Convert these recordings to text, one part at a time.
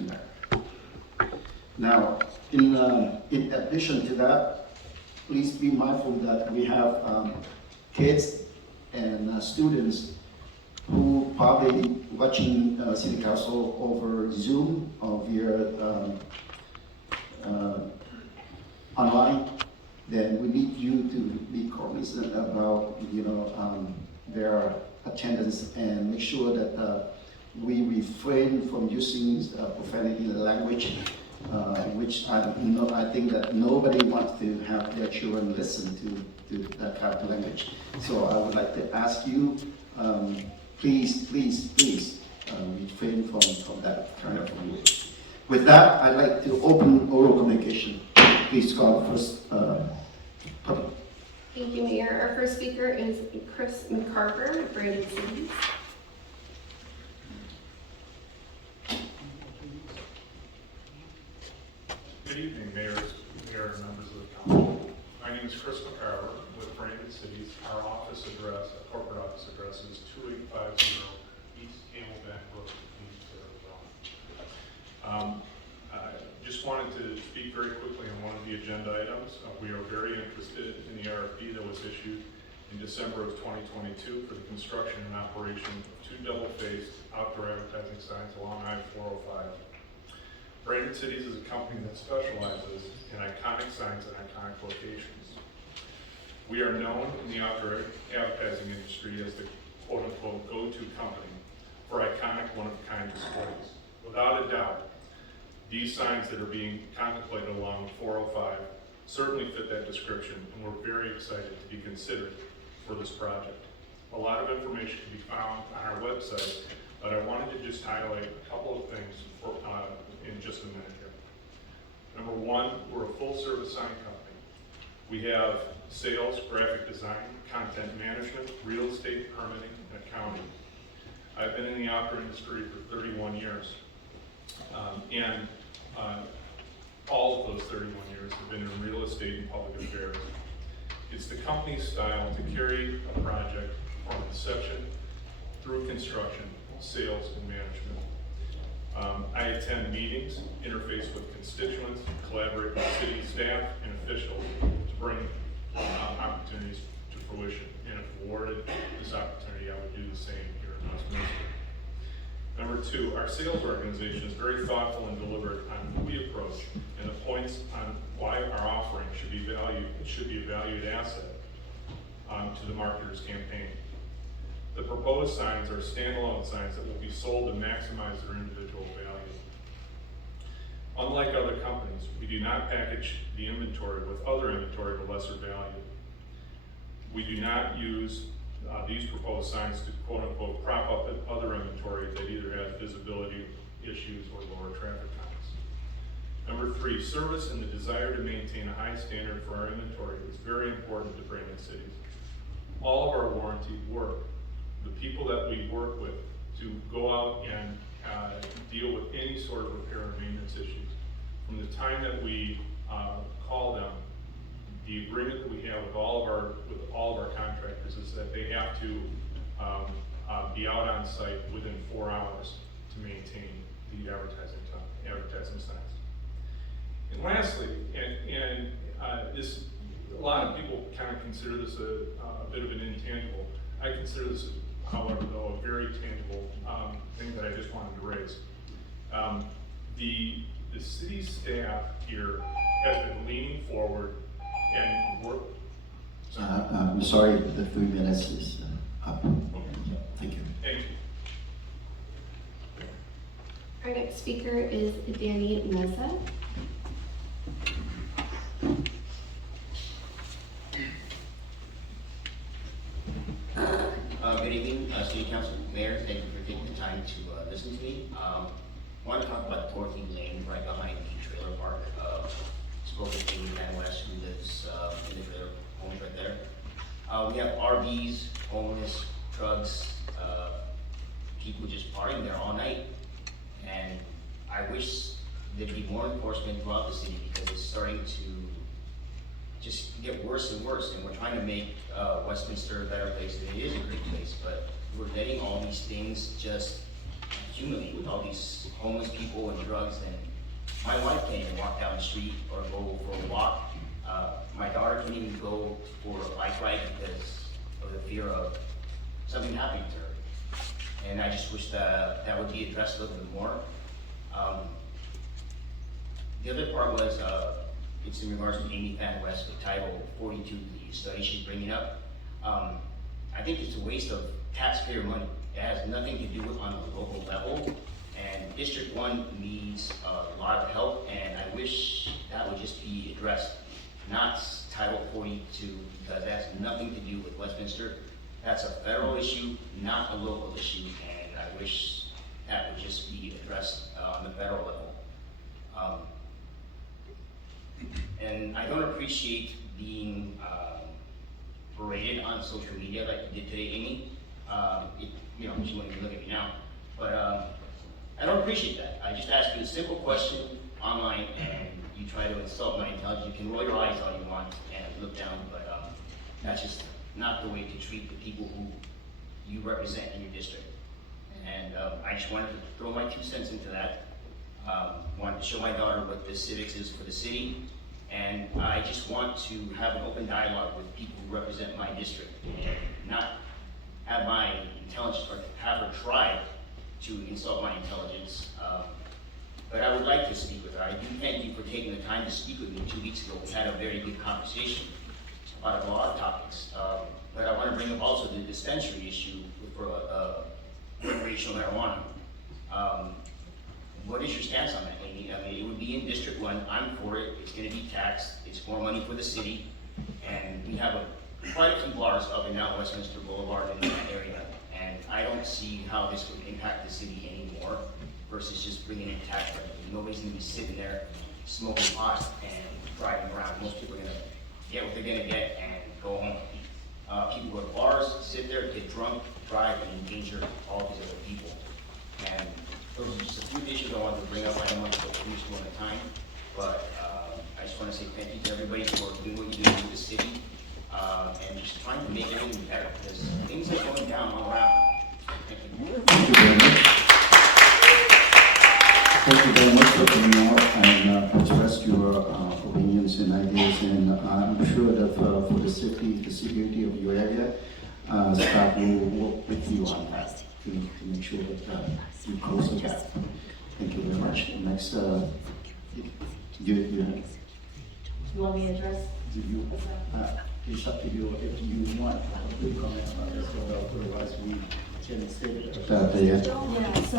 in there. Now, in addition to that, please be mindful that we have kids and students who probably watching City Council over Zoom or via online. Then we need you to be cognizant about their attendance and make sure that we refrain from using profanity language, which I think that nobody wants to have their children listen to that kind of language. So I would like to ask you, please refrain from that kind of language. With that, I'd like to open oral communication. Please call first. Thank you, Mayor. Our first speaker is Chris McCarver with Brandon Cities. Good evening, Mayor and members of the council. My name is Chris McCarver with Brandon Cities. Our office address, our corporate office address is 2850 East Camelback Road, Phoenix, Arizona. I just wanted to speak very quickly on one of the agenda items. We are very interested in the RFP that was issued in December of 2022 for the construction and operation of 2 double-faced outdoor advertising signs along I-405. Brandon Cities is a company that specializes in iconic signs and iconic locations. We are known in the outdoor advertising industry as the quote-unquote go-to company for iconic one-of-a-kind displays. Without a doubt, these signs that are being contemplated along 405 certainly fit that description, and we're very excited to be considered for this project. A lot of information can be found on our website, but I wanted to just highlight a couple of things in just a minute here. Number one, we're a full-service sign company. We have sales, graphic design, content management, real estate permitting, and accounting. I've been in the outdoor industry for 31 years, and all of those 31 years have been in real estate and public affairs. It's the company's style to carry a project from inception through construction, sales, and management. I attend meetings, interface with constituents, collaborate with city staff and officials to bring opportunities to fruition. And if awarded this opportunity, I would do the same here in Westminster. Number two, our sales organization is very thoughtful and deliberate on who we approach and the points on why our offering should be valued. It should be a valued asset to the marketer's campaign. The proposed signs are standalone signs that will be sold to maximize their individual value. Unlike other companies, we do not package the inventory with other inventory of lesser value. We do not use these proposed signs to quote-unquote prop up other inventory that either has visibility issues or lower traffic counts. Number three, service and the desire to maintain a high standard for our inventory is very important to Brandon Cities. All of our warranty work, the people that we work with to go out and deal with any sort of repair and maintenance issues, from the time that we call them, the agreement that we have with all of our contractors is that they have to be out on site within 4 hours to maintain the advertising signs. And lastly, a lot of people kind of consider this a bit of an intangible. I consider this, however, though, a very tangible thing that I just wanted to raise. The city staff here has been leaning forward and work. I'm sorry, the 3 minutes is up. Okay. Thank you. Thank you. Our next speaker is Danny Meza. Good evening, City Council, Mayor. Thank you for taking the time to listen to me. I want to talk about Dorothy Lane right behind the trailer park. Spoke with Amy Van West, who lives in the trailer homes right there. We have RVs, homeless, drugs, people just partying there all night. And I wish there'd be more enforcement throughout the city because it's starting to just get worse and worse. And we're trying to make Westminster a better place, and it is a great place, but we're letting all these things just accumulate with all these homeless people and drugs, and my wife can't even walk down the street or go for a walk. My daughter can't even go for a bike ride because of the fear of something happening to her. And I just wish that that would be addressed a little bit more. The other part was, it's in regards to Amy Van West with Title 42, the study she's bringing up. I think it's a waste of taxpayer money. It has nothing to do with on the local level. And District 1 needs a lot of help, and I wish that would just be addressed, not Title 42, because that has nothing to do with Westminster. That's a federal issue, not a local issue, and I wish that would just be addressed on the federal level. And I don't appreciate being berated on social media like you did today, Amy. You know, she wouldn't even look at me now, but I don't appreciate that. I just asked you a simple question online, and you try to insult my intelligence. You can roll your eyes all you want and look down, but that's just not the way to treat the people who you represent in your district. And I just wanted to throw my 2 cents into that. Wanted to show my daughter what the civics is for the city, and I just want to have an open dialogue with people who represent my district, and not have my intelligence or have her try to insult my intelligence. But I would like to speak with her. I do thank you for taking the time to speak with me 2 weeks ago. We had a very good conversation about a lot of topics. But I want to bring up also the dispensary issue for recreational marijuana. What is your stance on that, Amy? I mean, it would be in District 1. I'm for it. It's going to be taxed. It's more money for the city. And we have quite a few bars up and down Westminster Boulevard in that area. And I don't see how this would impact the city anymore versus just bringing in tax revenue. Nobody's going to be sitting there smoking pot and driving around. Most people are going to get what they're going to get and go home. People go to bars, sit there, get drunk, drive, and endanger all these other people. And those are just a few issues I wanted to bring up. I don't want to go finish one at a time, but I just want to say thank you to everybody for doing what you do with the city and just trying to make everything better because things are going down all around. Thank you. Thank you very much. Thank you very much for coming out and express your opinions and ideas. And I'm sure that for the security of your area, staff will work with you on that to make sure that you close the gap. Thank you very much. Next, You want me to address? It's up to you if you want to comment about this, otherwise we can stay with that. Yeah, so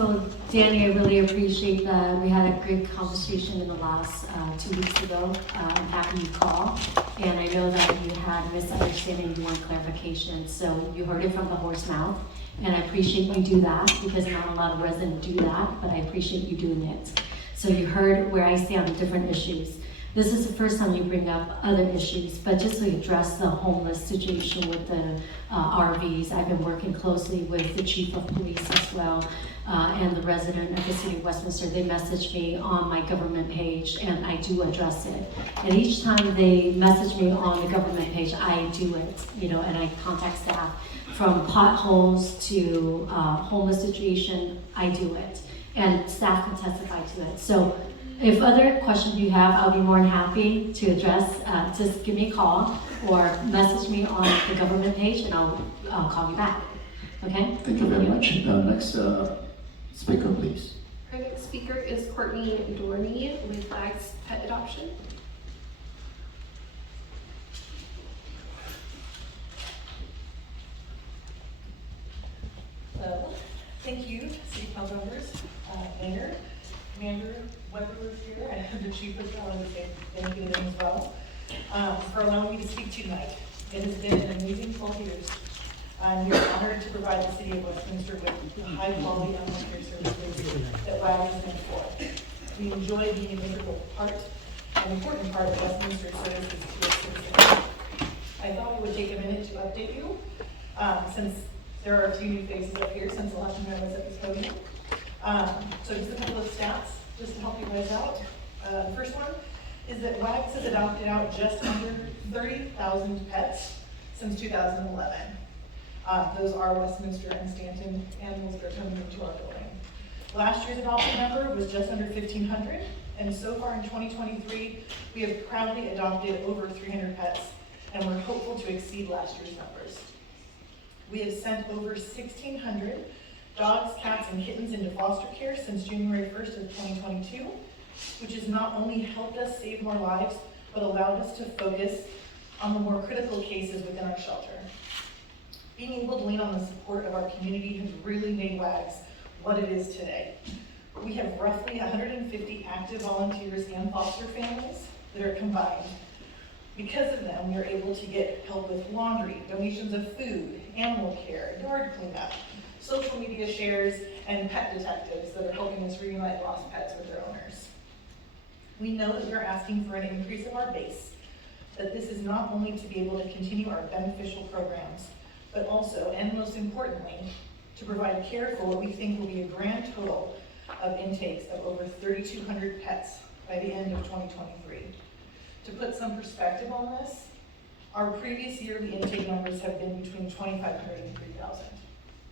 Danny, I really appreciate that. We had a good conversation in the last 2 weeks ago. I'm happy you called. And I know that you had misunderstanding, you want clarification. So you heard it from the horse mouth. And I appreciate you do that because not a lot of residents do that, but I appreciate you doing it. So you heard where I stand on different issues. This is the first time you bring up other issues, but just to address the homeless situation with the RVs, I've been working closely with the chief of police as well, and the resident of the city of Westminster. They message me on my government page, and I do address it. And each time they message me on the government page, I do it, and I contact staff. From potholes to homeless situation, I do it. And staff can testify to it. So if other questions you have, I'll be more than happy to address. Just give me a call or message me on the government page and I'll call you back. Okay? Thank you very much. Next speaker, please. Our next speaker is Courtney Dorney with Flags Pet Adoption. Hello, thank you, City Council members, Mayor, Commander Weber was here, and the Chief was on the same, thank you to them as well, for allowing me to speak tonight. It has been an amazing 12 years. We are honored to provide the City of Westminster with the high quality animal care services that WAG is meant for. We enjoy being an integral part, an important part of Westminster services to its citizens. I thought I would take a minute to update you, since there are a few new faces up here since the last time I was at this podium. So just a couple of stats, just to help you guys out. The first one is that WAGS has adopted out just under 30,000 pets since 2011. Those are Westminster and Stanton animals that are coming into our building. Last year's adopted number was just under 1,500, and so far in 2023, we have proudly adopted over 300 pets, and we're hopeful to exceed last year's numbers. We have sent over 1,600 dogs, cats, and kittens into foster care since January 1st of 2022, which has not only helped us save more lives, but allowed us to focus on the more critical cases within our shelter. Being able to lean on the support of our community has really made WAGS what it is today. We have roughly 150 active volunteers and foster families that are combined. Because of them, we are able to get help with laundry, donations of food, animal care, yard cleanup, social media shares, and pet detectives that are helping us reunite lost pets with their owners. We know that we are asking for an increase of our base, that this is not only to be able to continue our beneficial programs, but also, and most importantly, to provide care for what we think will be a grand total of intakes of over 3,200 pets by the end of 2023. To put some perspective on this, our previous yearly intake numbers have been between 2,500 and 3,000.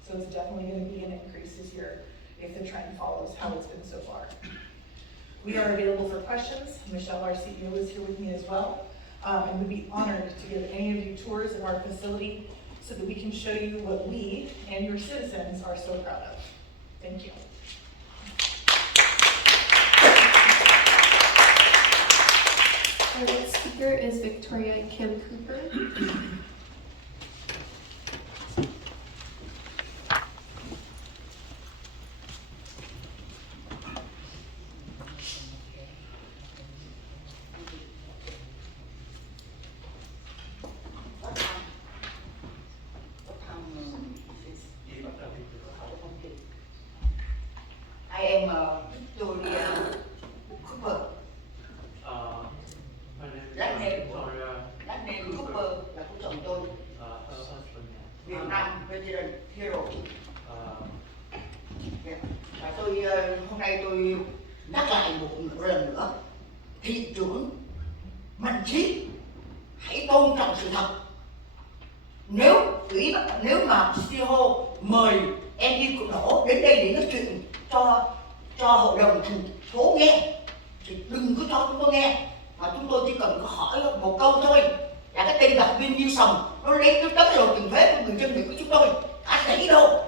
So it's definitely going to be an increase this year if the trend follows how it's been so far. We are available for questions. Michelle, our CEO, is here with me as well, and would be honored to give any of you tours of our facility so that we can show you what we and your citizens are so proud of. Thank you. Our next speaker is Victoria Kim Cooper. I am Victoria Cooper. Last name Cooper là của chồng tôi. Việt Nam Veteran Hero. Và tôi hôm nay tôi nhắc lại một lần nữa, thị trưởng Mạnh Trí hãy tôn trọng sự thật. Nếu mà CEO mời em đi Cục Đổ đến đây để nói chuyện cho hội đồng thành phố nghe thì đừng có cho chúng tôi nghe, mà chúng tôi chỉ cần có hỏi một câu thôi là cái tên đặc viên Nhiêu Sòng nó lấy cái tấm đồ tiền thuế của người dân Việt của chúng tôi cả tỷ đô,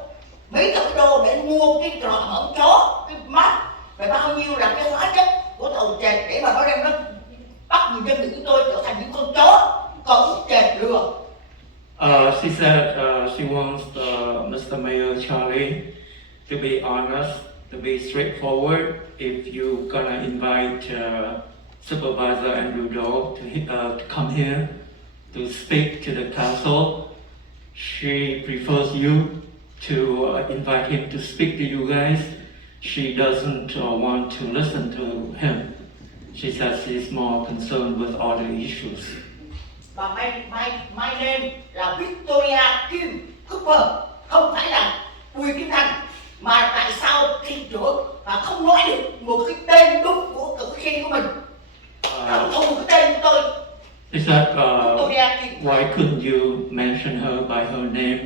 mấy tỷ đô để mua cái trò ẩm chó, cái mát và bao nhiêu là cái hóa chất của tàu chèn để mà nó đem nó bắt người dân Việt chúng tôi trở thành những con chó cẩu chèn lừa. She said she wants Mr. Mayor Charlie to be honest, to be straightforward. If you're gonna invite Supervisor Andrew Doe to come here to speak to the council, she prefers you to invite him to speak to you guys. She doesn't want to listen to him. She says she's more concerned with other issues. Và my name là Victoria Kim Cooper, không phải là Bùi Kim Thành, mà tại sao thị trưởng mà không nói được một cái tên đúng của cử tri của mình, không thùng cái tên của tôi. He said, why couldn't you mention her by her name,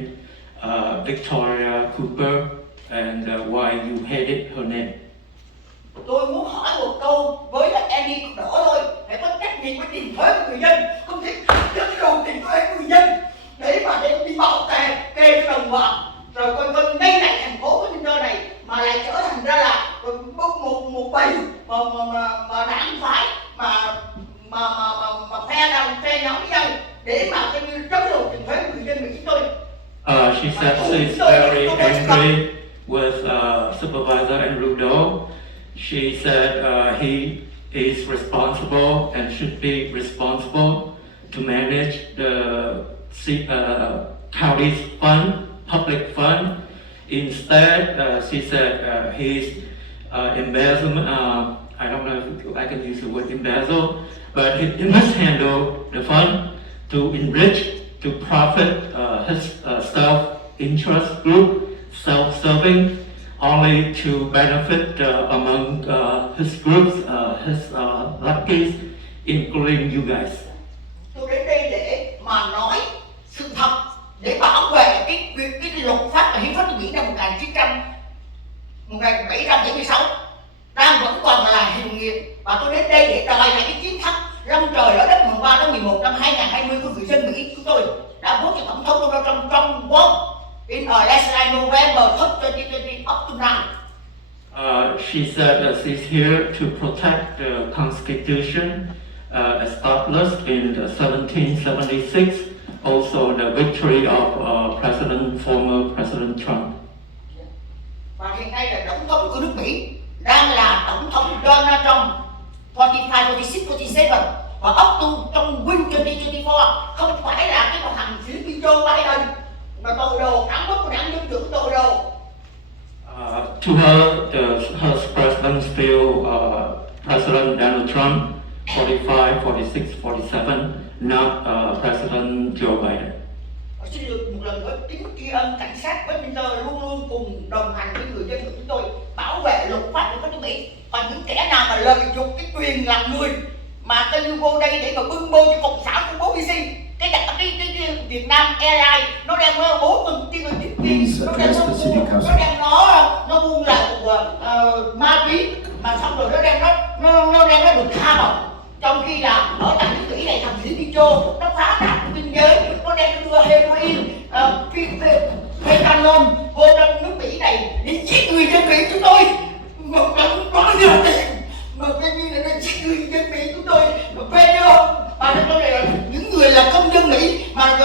Victoria Cooper, and why you hated her name? Tôi muốn hỏi một câu với lại Andy Cục Đổ thôi, phải có trách nhiệm với tiền thuế của người dân, không thể chất đồ tiền thuế của người dân để mà đem đi bảo kê cho đồng bào, rồi coi ngay tại thành phố Westminster này mà lại trở thành ra là một bầy mà đảng phái mà phe nhóm với nhau để mà coi như chất đồ tiền thuế của người dân của chúng tôi. She said she's very angry with Supervisor Andrew Doe. She said he is responsible and should be responsible to manage the county's fund, public fund. Instead, she said he's embezzlement. I don't know if I can use the word embezzle, but he must handle the fund to enrich, to profit his self-interest group, self-serving, only to benefit among his groups, his lackeys, including you guys. Tôi đến đây để mà nói sự thật, để bảo vệ cái luật pháp và hiến pháp Mỹ năm 1776 đang vẫn còn là hiền nghiệp, và tôi đến đây để đòi lại cái chiến thắng long trời ở đất mùng 3 tháng 11 năm 2020 của người dân Mỹ. Chúng tôi đã vote cho tổng thống Donald Trump trong vote in election November 2020 up to now. She said that she's here to protect the Constitution established in 1776, also the victory of former President Trump. Và hiện nay là tổng thống của nước Mỹ đang là tổng thống Donald Trump 45, 46, 47 và up to trong Win 2024, không phải là cái thằng Philippines Joe Biden mà tội đồ, đảng quốc của đảng dân chủ tội đồ. To her, her president still President Donald Trump, 45, 46, 47, not President Joe Biden. Xin được một lần nữa kính tri ân cảnh sát Westminster luôn luôn cùng đồng hành với người dân của chúng tôi, bảo vệ luật pháp của nước Mỹ. Và những kẻ nào mà lợi dụng cái quyền làm người mà tôi vô đây để mà bưng bô cho cộng sản của bố BC, cái Việt Nam Airlines nó đem 4 tiền nó đem nó buôn lậu ma túy, mà xong rồi nó đem nó được tha bổng, trong khi là ở tại nước Mỹ này thằng Sĩ Picho nó phá rạp biên giới, nó đem đưa heroin, fentanyl vô trong nước Mỹ này để giết người dân Mỹ chúng tôi. Một lần có nhiều tiền mà cái như là nó giết người dân Mỹ chúng tôi mà phê không, mà chúng tôi là những người là công dân Mỹ mà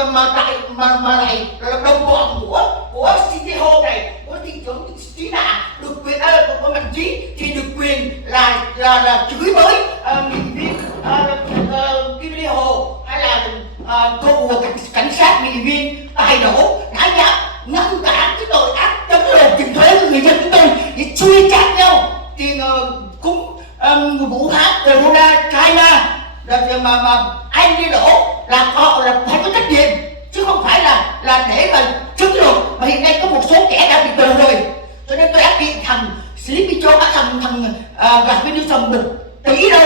lại là đồng bọn của City Hall này, của thị trưởng Trí Nạ được quyền của Mạnh Trí thì được quyền là chửi bới nghị viên Kim Hồ hay là cô cảnh sát nghị viên tài nổ đã dám ngăn cản cái tội ác chống lột tiền thuế của người dân chúng tôi để chia chác nhau tiền cúng Vũ Hán, Corona, China mà anh đi đổ là họ là phải có trách nhiệm chứ không phải là để mà chống lột. Mà hiện nay có một số kẻ đã bị tù rồi, cho nên tôi đã kiện thằng Sleepy Joe, thằng Westminster 1 tỷ đô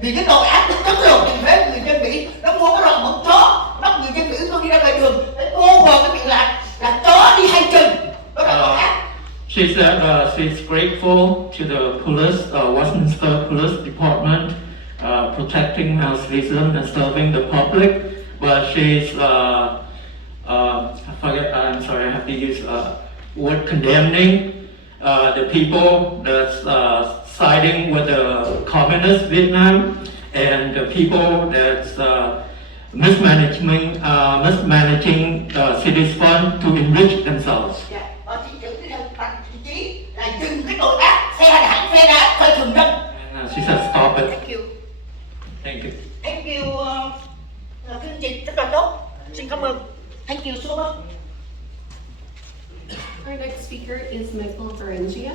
vì cái tội ác chống lột tiền thuế của người dân Mỹ. Nó mua cái loại mẫu chó bắt người dân Mỹ tôi đi ra ngoài đường để ô vào cái việc là chó đi hay chừng, đó là tội ác. She said she's grateful to the police, Westminster Police Department, protecting our citizens and serving the public. But she's, I'm sorry, I have to use word condemning the people that's siding with the communist Vietnam and the people that's mismanaging cities fund to enrich themselves. Là dừng cái tội ác phe đảng phe đá coi thường dân. She said stop it. Thank you. Thank you. Thank you. Chương trình rất là tốt. Xin cảm ơn. Thank you so much. Our next speaker is Michael Berengia.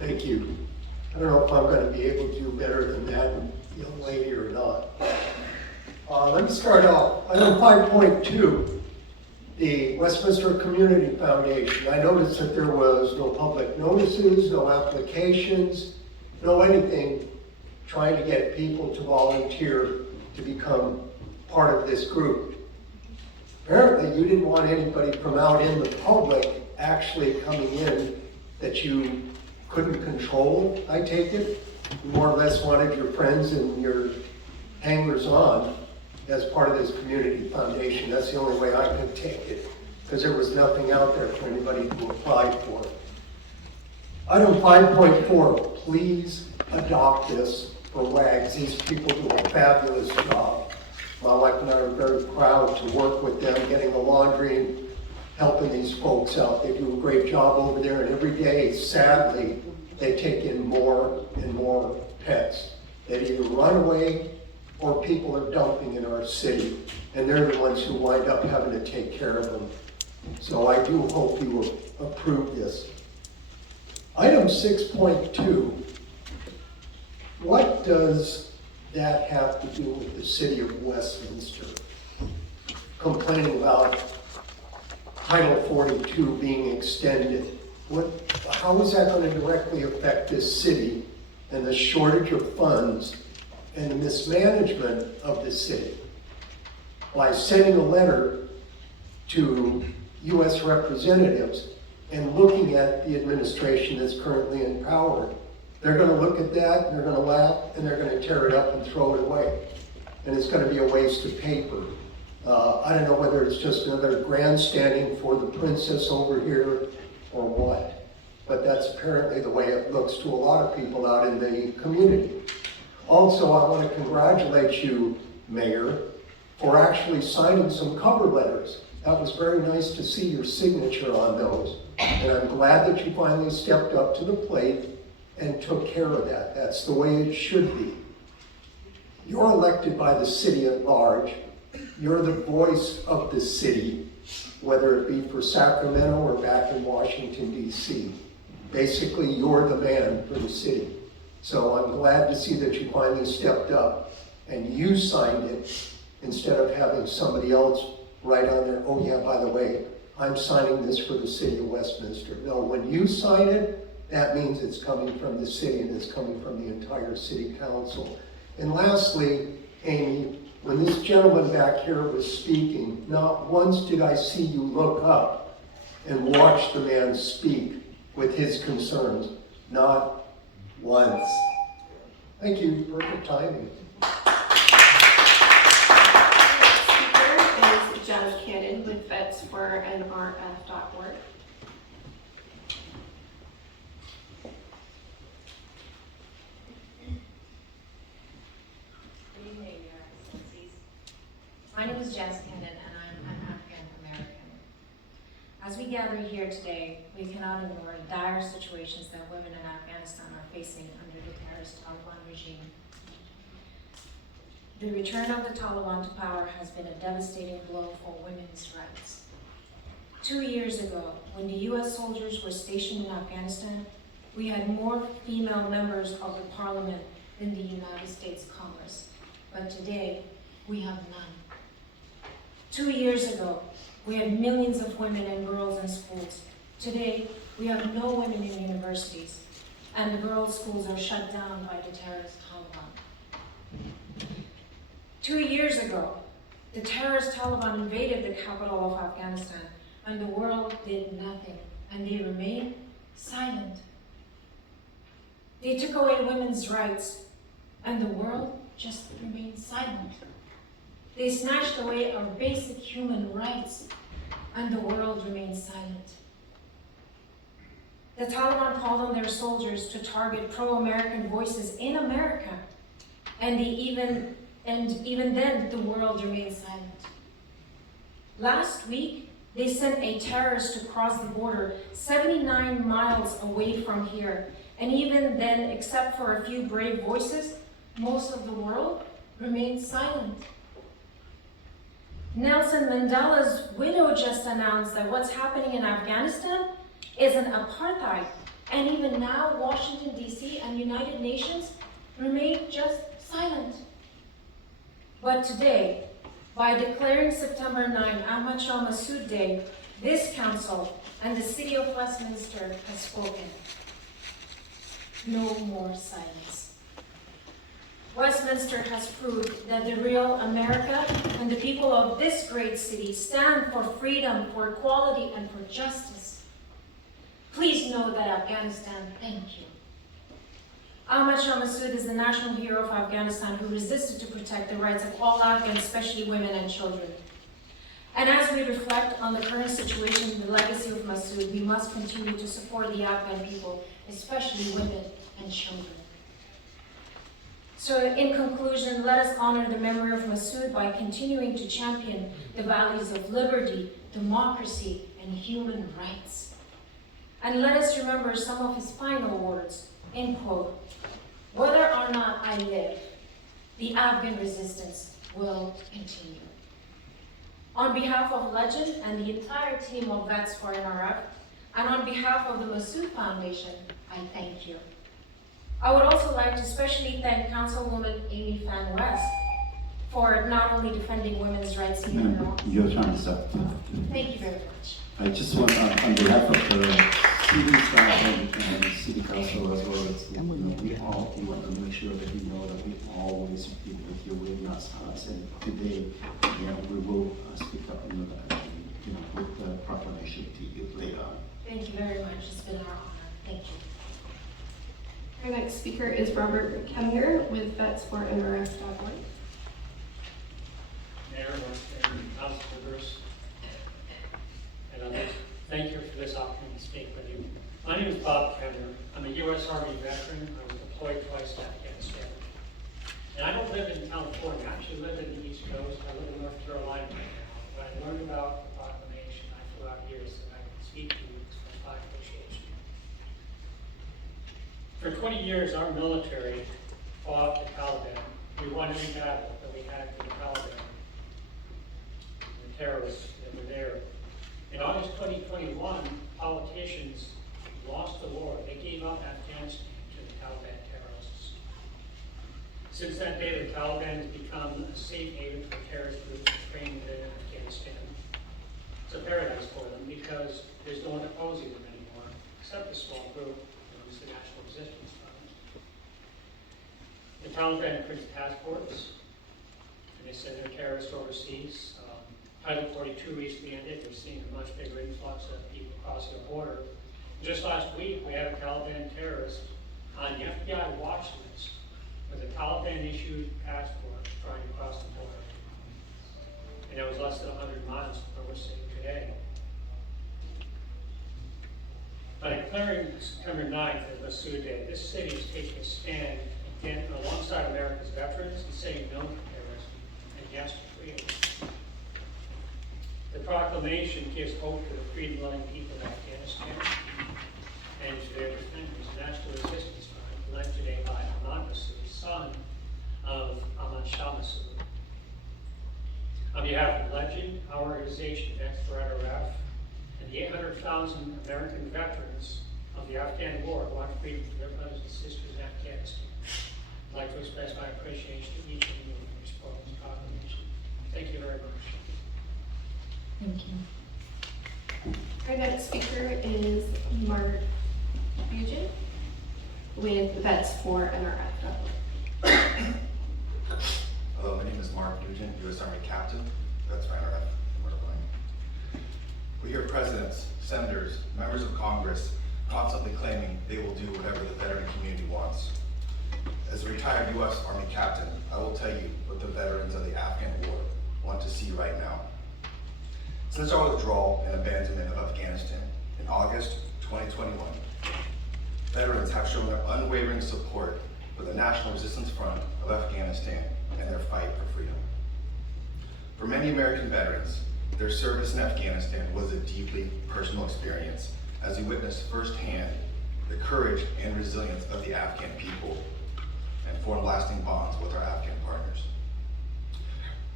Thank you. I don't know if I'm going to be able to do better than that young lady or not. Let me start off. Item 5.2, the Westminster Community Foundation. I noticed that there was no public notices, no applications, no anything trying to get people to volunteer to become part of this group. Apparently, you didn't want anybody from out in the public actually coming in that you couldn't control, I take it. You more or less wanted your friends and your hangers-on as part of this community foundation. That's the only way I could take it, because there was nothing out there for anybody to apply for. Item 5.4, please adopt this for WAGs. These people do a fabulous job. My wife and I are very proud to work with them, getting the laundry and helping these folks out. They do a great job over there, and every day, sadly, they take in more and more pets that either run away or people are dumping in our city, and they're the ones who wind up having to take care of them. So I do hope you will approve this. Item 6.2, what does that have to do with the city of Westminster? Complaining about Title 42 being extended. How is that going to directly affect this city and the shortage of funds and the mismanagement of the city by sending a letter to U.S. representatives and looking at the administration that's currently in power. They're gonna look at that, and they're gonna laugh, and they're gonna tear it up and throw it away. And it's gonna be a waste of paper. I don't know whether it's just another grandstanding for the princess over here or what, but that's apparently the way it looks to a lot of people out in the community. Also, I want to congratulate you, Mayor, for actually signing some cover letters. That was very nice to see your signature on those. And I'm glad that you finally stepped up to the plate and took care of that. That's the way it should be. You're elected by the city at large. You're the voice of the city, whether it be for Sacramento or back in Washington, D.C. Basically, you're the man for the city. So I'm glad to see that you finally stepped up and you signed it instead of having somebody else write on there, oh yeah, by the way, I'm signing this for the city of Westminster. No, when you sign it, that means it's coming from the city and it's coming from the entire city council. And lastly, Amy, when this gentleman back here was speaking, not once did I see you look up and watch the man speak with his concerns. Not once. Thank you. Perfect timing. Speaker is John Cannon with vetsfornrf.org. My name is Jess Cannon, and I'm African American. As we gather here today, we cannot ignore the dire situations that women in Afghanistan are facing under the terrorist Taliban regime. The return of the Taliban to power has been a devastating blow for women's rights. 2 years ago, when the U.S. soldiers were stationed in Afghanistan, we had more female members of the parliament than the United States Congress. But today, we have none. 2 years ago, we had millions of women and girls in schools. Today, we have no women in universities, and the girls' schools are shut down by the terrorist Taliban. 2 years ago, the terrorist Taliban invaded the capital of Afghanistan, and the world did nothing, and they remained silent. They took away women's rights, and the world just remained silent. They snatched away our basic human rights, and the world remained silent. The Taliban called on their soldiers to target pro-American voices in America, and even then, the world remained silent. Last week, they sent a terrorist to cross the border 79 miles away from here, and even then, except for a few brave voices, most of the world remained silent. Nelson Mandela's widow just announced that what's happening in Afghanistan is an apartheid, and even now Washington, D.C. and United Nations remain just silent. But today, by declaring September 9 Ahmad Shah Massoud Day, this council and the city of Westminster has spoken. No more silence. Westminster has proved that the real America and the people of this great city stand for freedom, for equality, and for justice. Please know that Afghanistan, thank you. Ahmad Shah Massoud is the national hero of Afghanistan who resisted to protect the rights of all Afghans, especially women and children. And as we reflect on the current situation and the legacy of Massoud, we must continue to support the Afghan people, especially women and children. So in conclusion, let us honor the memory of Massoud by continuing to champion the values of liberty, democracy, and human rights. And let us remember some of his final words, end quote, "Whether or not I live, the Afghan resistance will continue." On behalf of Legend and the entire team of Vets for NRF, and on behalf of the Massoud Foundation, I thank you. I would also like to especially thank Councilwoman Amy Fan West for not only defending women's rights here in Ma'am, your time is up. Thank you very much. I just want, on behalf of the city staff and city council as well as, we all, we want to make sure that you know that we always be with you, we're not silent. And today, we will speak up, with the proclamation to you later on. Thank you very much. It's been our honor. Thank you. Our next speaker is Robert Kemner with vets4nrf.org. Mayor, and council members, and others, thank you for this opportunity to speak with you. My name is Bob Kemner. I'm a U.S. Army veteran. I was deployed twice to Afghanistan. And I don't live in California. I actually live in the East Coast. I live in North Carolina right now. When I learned about the proclamation, I flew out here so that I could speak to you and express my appreciation. For 20 years, our military fought the Taliban. We won every battle that we had with the Taliban, the terrorists that were there. In August 2021, politicians lost the war. They gave up Afghanistan to the Taliban terrorists. Since that day, the Taliban has become a safe haven for terrorist groups trained within Afghanistan. It's a paradise for them because there's no one opposing them anymore, except a small group, known as the National Resistance Front. The Taliban prints passports, and they send their terrorists overseas. Title 42 recently ended. We're seeing a much bigger influx of people crossing the border. Just last week, we had a Taliban terrorist on the FBI watch list with a Taliban-issued passport trying to cross the border. And it was less than 100 miles from where we're sitting today. By declaring September 9th as Massoud Day, this city is taking a stand again alongside America's veterans and saying no to terrorism and yes to freedom. The proclamation gives hope to the freedom-loving people of Afghanistan and to their defenders. The National Resistance Front, led today by Ahmad Massoud, son of Ahmad Shah Massoud. On behalf of Legend, our organization, Vets4nrf, and the 800,000 American veterans of the Afghan war who want freedom for their brothers and sisters in Afghanistan, I'd like to express my appreciation to each of you for your support of this proclamation. Thank you very much. Thank you. Our next speaker is Mark Bugent with vets4nrf.org. Hello, my name is Mark Nugent, U.S. Army Captain, Vets4nrf. We hear presidents, senators, members of Congress constantly claiming they will do whatever the veteran community wants. As a retired U.S. Army captain, I will tell you what the veterans of the Afghan war want to see right now. Since our withdrawal and abandonment of Afghanistan in August 2021, veterans have shown their unwavering support for the National Resistance Front of Afghanistan and their fight for freedom. For many American veterans, their service in Afghanistan was a deeply personal experience as we witnessed firsthand the courage and resilience of the Afghan people and formed lasting bonds with our Afghan partners.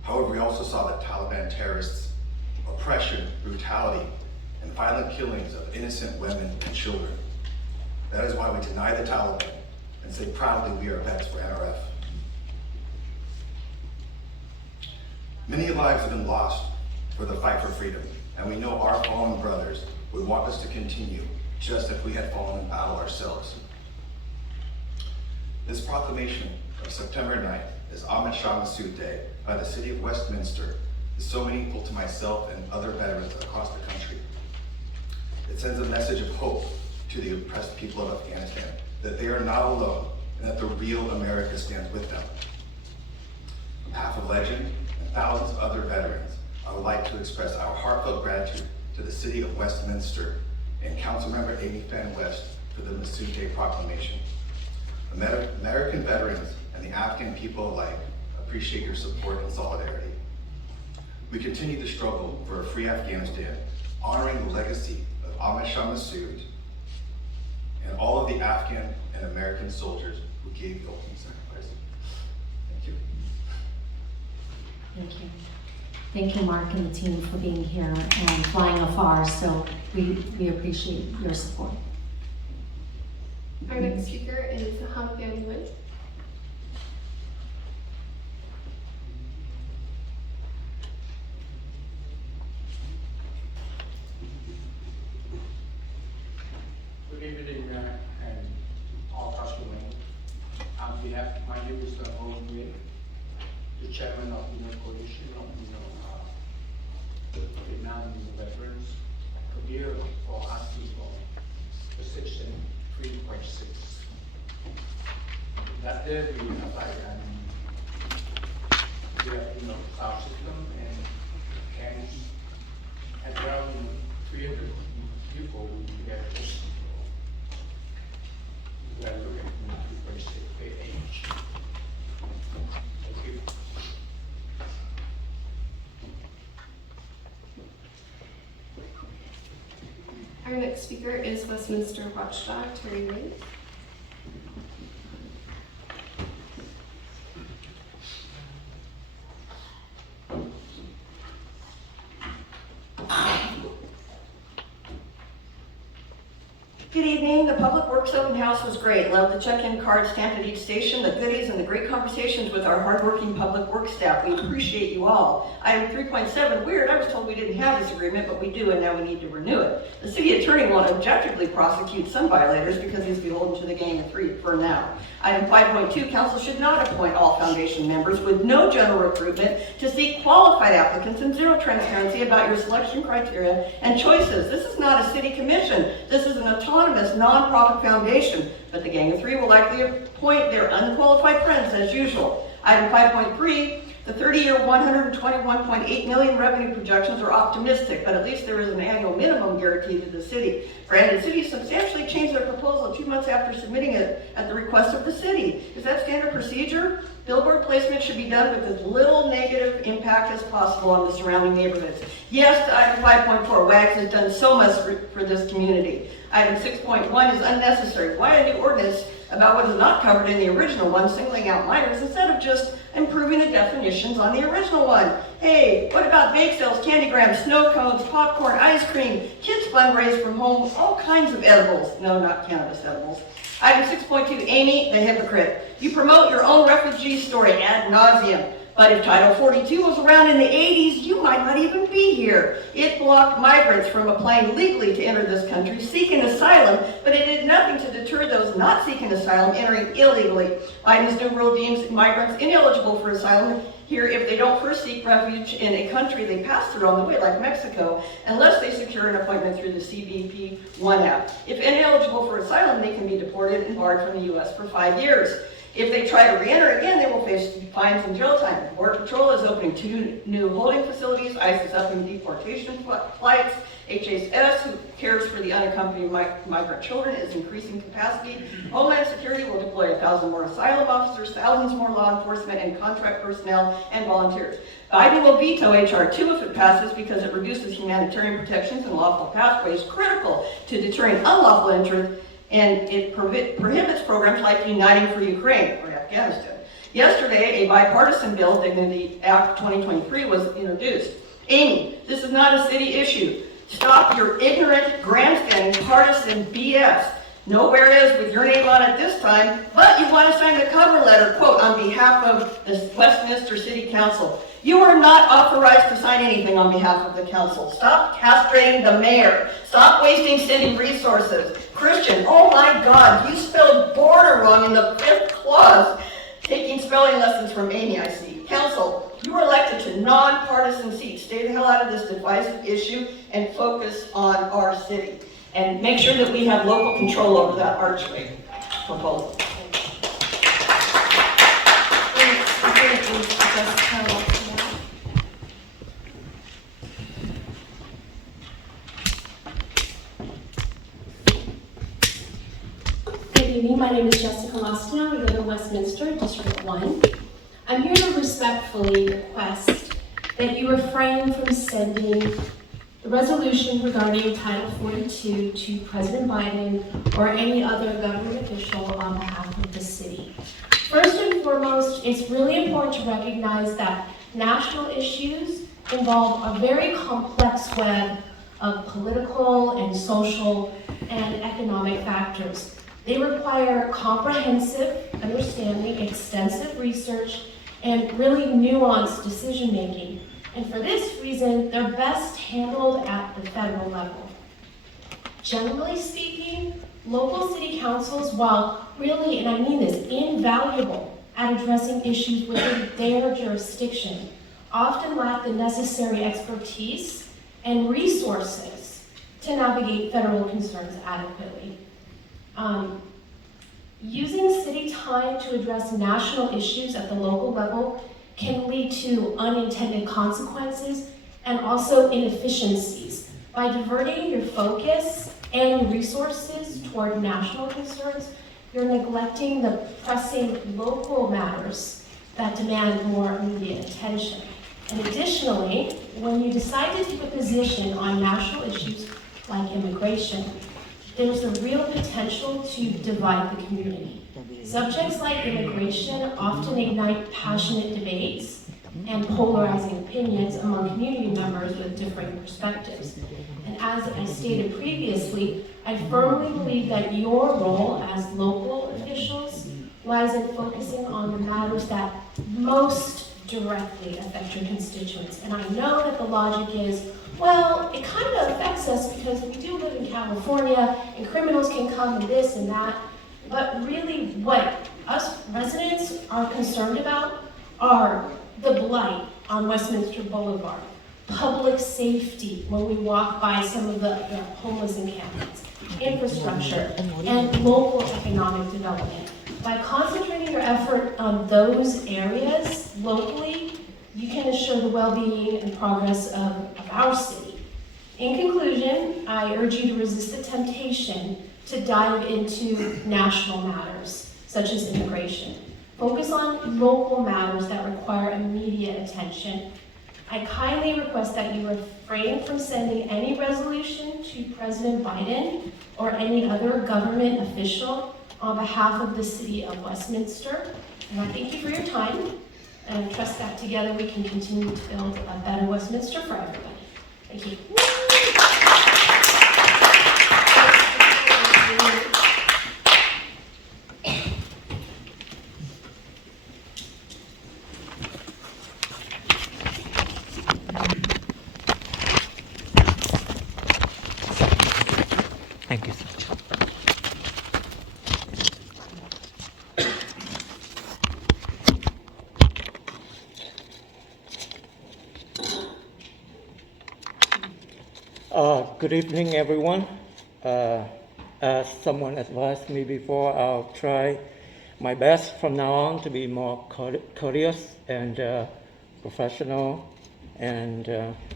However, we also saw the Taliban terrorists' oppression, brutality, and violent killings of innocent women and children. That is why we deny the Taliban and say proudly we are Vets4nrf. Many lives have been lost for the fight for freedom, and we know our fallen brothers would want us to continue just if we had fallen in battle ourselves. This proclamation of September 9th is Ahmad Shah Massoud Day by the city of Westminster is so meaningful to myself and other veterans across the country. It sends a message of hope to the oppressed people of Afghanistan that they are not alone and that the real America stands with them. On behalf of Legend and thousands of other veterans, I would like to express our heartfelt gratitude to the city of Westminster and Councilmember Amy Fan West for the Massoud Day proclamation. American veterans and the Afghan people alike appreciate your support and solidarity. We continue to struggle for a free Afghanistan, honoring the legacy of Ahmad Shah Massoud and all of the Afghan and American soldiers who gave the ultimate sacrifice. Thank you. Thank you. Thank you, Mark and the team, for being here and flying afar, so we appreciate your support. Our next speaker is Han Fan-Nguyen. Good evening, and all customers. On behalf, my name is Ho Nguyen, the chairman of the coalition of Vietnam veterans. I'm here for asking for the section 3.6. That day we applied and we have sound system and cans and around 300 people we have just we are looking at 3.6 age. Thank you. Our next speaker is Westminster Watchdog Terry Wade. Good evening. The Public Works Open House was great. Loved the check-in card stamped at each station, the goodies, and the great conversations with our hardworking public works staff. We appreciate you all. Item 3.7, weird. I was told we didn't have this agreement, but we do, and now we need to renew it. The city attorney won't objectively prosecute some violators because he's beholden to the Gang of Three for now. Item 5.2, council should not appoint all foundation members with no general recruitment to seek qualified applicants and zero transparency about your selection criteria and choices. This is not a city commission. This is an autonomous, non-profit foundation, but the Gang of Three will likely appoint their unqualified friends as usual. Item 5.3, the 30-year 121.8 million revenue projections are optimistic, but at least there is an annual minimum guarantee to the city. Granted, city substantially changed their proposal 2 months after submitting it at the request of the city. Is that standard procedure? Billboard placement should be done with as little negative impact as possible on the surrounding neighborhoods. Yes to item 5.4, WAGS has done so much for this community. Item 6.1 is unnecessary. Why a new ordinance about what is not covered in the original one, singling out minors, instead of just improving the definitions on the original one? Hey, what about bake sales, candygrams, snow cones, popcorn, ice cream, kids fundraise from home, all kinds of edibles? No, not cannabis edibles. Item 6.2, Amy, the hypocrite. You promote your own refugee story ad nauseum. But if Title 42 was around in the 80s, you might not even be here. It blocked migrants from applying legally to enter this country, seeking asylum, but it did nothing to deter those not seeking asylum entering illegally. Biden's new rule deems migrants ineligible for asylum here if they don't first seek refuge in a country they pass through on the way, like Mexico, unless they secure an appointment through the CBP One app. If ineligible for asylum, they can be deported and barred from the U.S. for 5 years. If they try to re-enter again, they will face fines and jail time. Border Patrol is opening 2 new holding facilities. ICE is upping deportation flights. HHS, who cares for the unaccompanied migrant children, is increasing capacity. Homeland Security will deploy 1,000 more asylum officers, thousands more law enforcement and contract personnel and volunteers. Biden will veto H.R. 2 if it passes because it reduces humanitarian protections and lawful pathways critical to deterring unlawful entrance, and it prohibits programs like Uniting for Ukraine or Afghanistan. Yesterday, a bipartisan bill, Dignity Act 2023, was introduced. Amy, this is not a city issue. Stop your ignorant, grandstanding, partisan BS. No whereas with your name on it this time, but you want to sign the cover letter, quote, on behalf of the Westminster City Council. You are not authorized to sign anything on behalf of the council. Stop castrating the mayor. Stop wasting city resources. Christian, oh my God, you spelled border wrong in the 5th clause. Taking spelling lessons from Amy, I see. Council, you were elected to non-partisan seats. Stay the hell out of this divisive issue and focus on our city. And make sure that we have local control over that archway proposal. Good evening, my name is Jessica Lostino. I live in Westminster, District 1. I'm here to respectfully request that you refrain from sending the resolution regarding Title 42 to President Biden or any other government official on behalf of the city. First and foremost, it's really important to recognize that national issues involve a very complex web of political and social and economic factors. They require comprehensive understanding, extensive research, and really nuanced decision-making. And for this reason, they're best handled at the federal level. Generally speaking, Local city councils, while really, and I mean this, invaluable at addressing issues within their jurisdiction, often lack the necessary expertise and resources to navigate federal concerns adequately. Using city time to address national issues at the local level can lead to unintended consequences and also inefficiencies. By diverting your focus and your resources toward national concerns, you're neglecting the pressing local matters that demand more immediate attention. And additionally, when you decide to take a position on national issues like immigration, there's a real potential to divide the community. Subjects like immigration often ignite passionate debates and polarizing opinions among community members with differing perspectives. And as I stated previously, I firmly believe that your role as local officials lies in focusing on the matters that most directly affect your constituents. And I know that the logic is, well, it kind of affects us because we do live in California and criminals can come and this and that. But really what us residents are concerned about are the blight on Westminster Boulevard, public safety when we walk by some of the homeless encampments, infrastructure, and local economic development. By concentrating your effort on those areas locally, you can ensure the well-being and progress of our city. In conclusion, I urge you to resist the temptation to dive into national matters, such as immigration. Focus on local matters that require immediate attention. I kindly request that you refrain from sending any resolution to President Biden or any other government official on behalf of the City of Westminster. And I thank you for your time, and I trust that together we can continue to build a better Westminster for everybody. Thank you. Thank you, sir. Good evening, everyone. As someone advised me before, I'll try my best from now on to be more courteous and professional and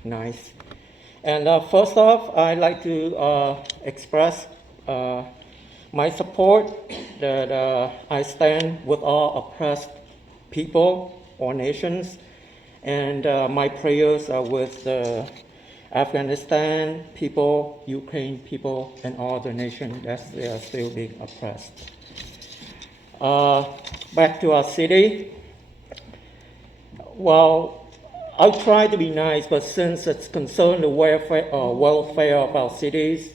nice. And first off, I'd like to express my support that I stand with all oppressed people or nations, and my prayers are with Afghanistan people, Ukraine people, and all the nations that they are still being oppressed. Back to our city. Well, I'll try to be nice, but since it's concerned the welfare of our cities,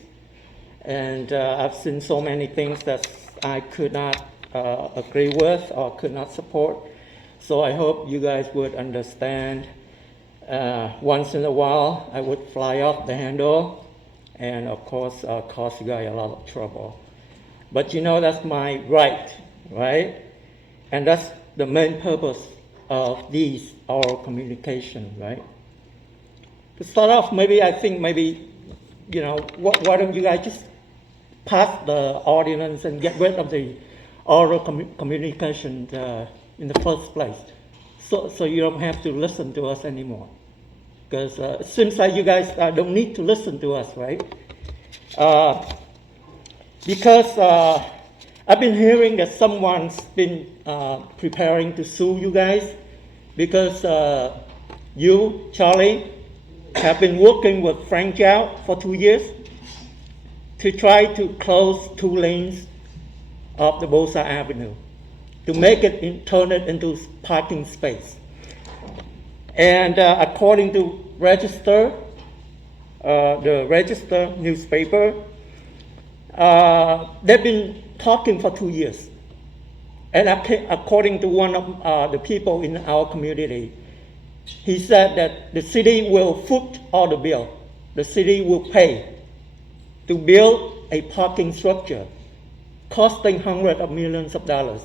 and I've seen so many things that I could not agree with or could not support, so I hope you guys would understand. Once in a while, I would fly off the handle and, of course, cause you guys a lot of trouble. But you know, that's my right? And that's the main purpose of these oral communication, right? To start off, why don't you guys just pass the ordinance and get rid of the oral communication in the first place, so you don't have to listen to us anymore. Because it seems like you guys don't need to listen to us, right? Because I've been hearing that someone's been preparing to sue you guys because you, Charlie, have been working with Frank Zhao for 2 years to try to close 2 lanes of the Bosa Avenue to make it turn it into parking space. And according to the Register newspaper, they've been talking for 2 years. And according to one of the people in our community, he said that the city will foot all the bill. The city will pay to build a parking structure costing hundreds of millions of dollars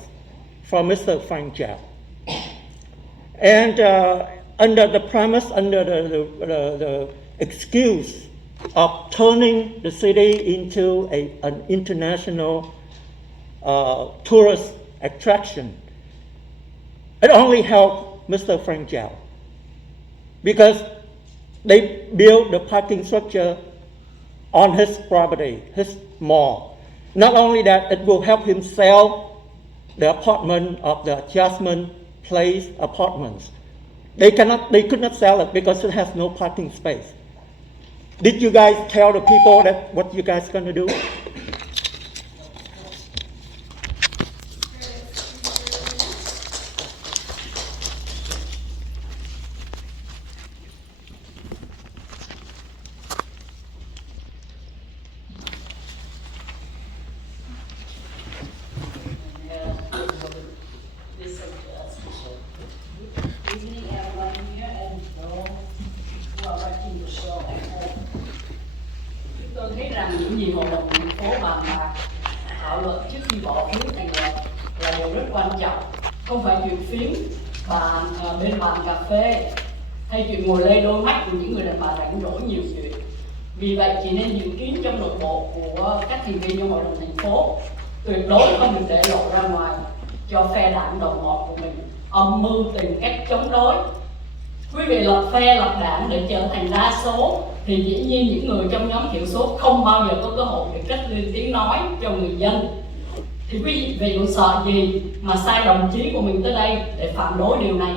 for Mr. Frank Chow. And under the premise, under the excuse of turning the city into an international tourist attraction, it only helped Mr. Frank Chow because they built the parking structure on his property, his mall. Not only that, it will help him sell the apartment of the Adjustment Place apartments. They could not sell it because it has no parking space. Did you guys tell the people that what you guys gonna do? Tôi thấy rằng những gì hội đồng thành phố bàn bạc thảo luận trước khi bỏ phiếu thành lập là điều rất quan trọng, không phải chuyện phím bàn bên bàn cà phê hay chuyện ngồi lê đôi mắt của những người đàn bà rảnh rỗi nhiều chuyện. Vì vậy chỉ nên dự kiến trong nội bộ của các thành viên trong hội đồng thành phố, tuyệt đối không được để lộ ra ngoài cho phe đảng đồng bọn của mình âm mưu tìm cách chống đối. Quý vị lập phe lập đảng để trở thành đa số thì dĩ nhiên những người trong nhóm thiểu số không bao giờ có cơ hội để cất lên tiếng nói cho người dân. Thì quý vị còn sợ gì mà sai đồng chí của mình tới đây để phản đối điều này?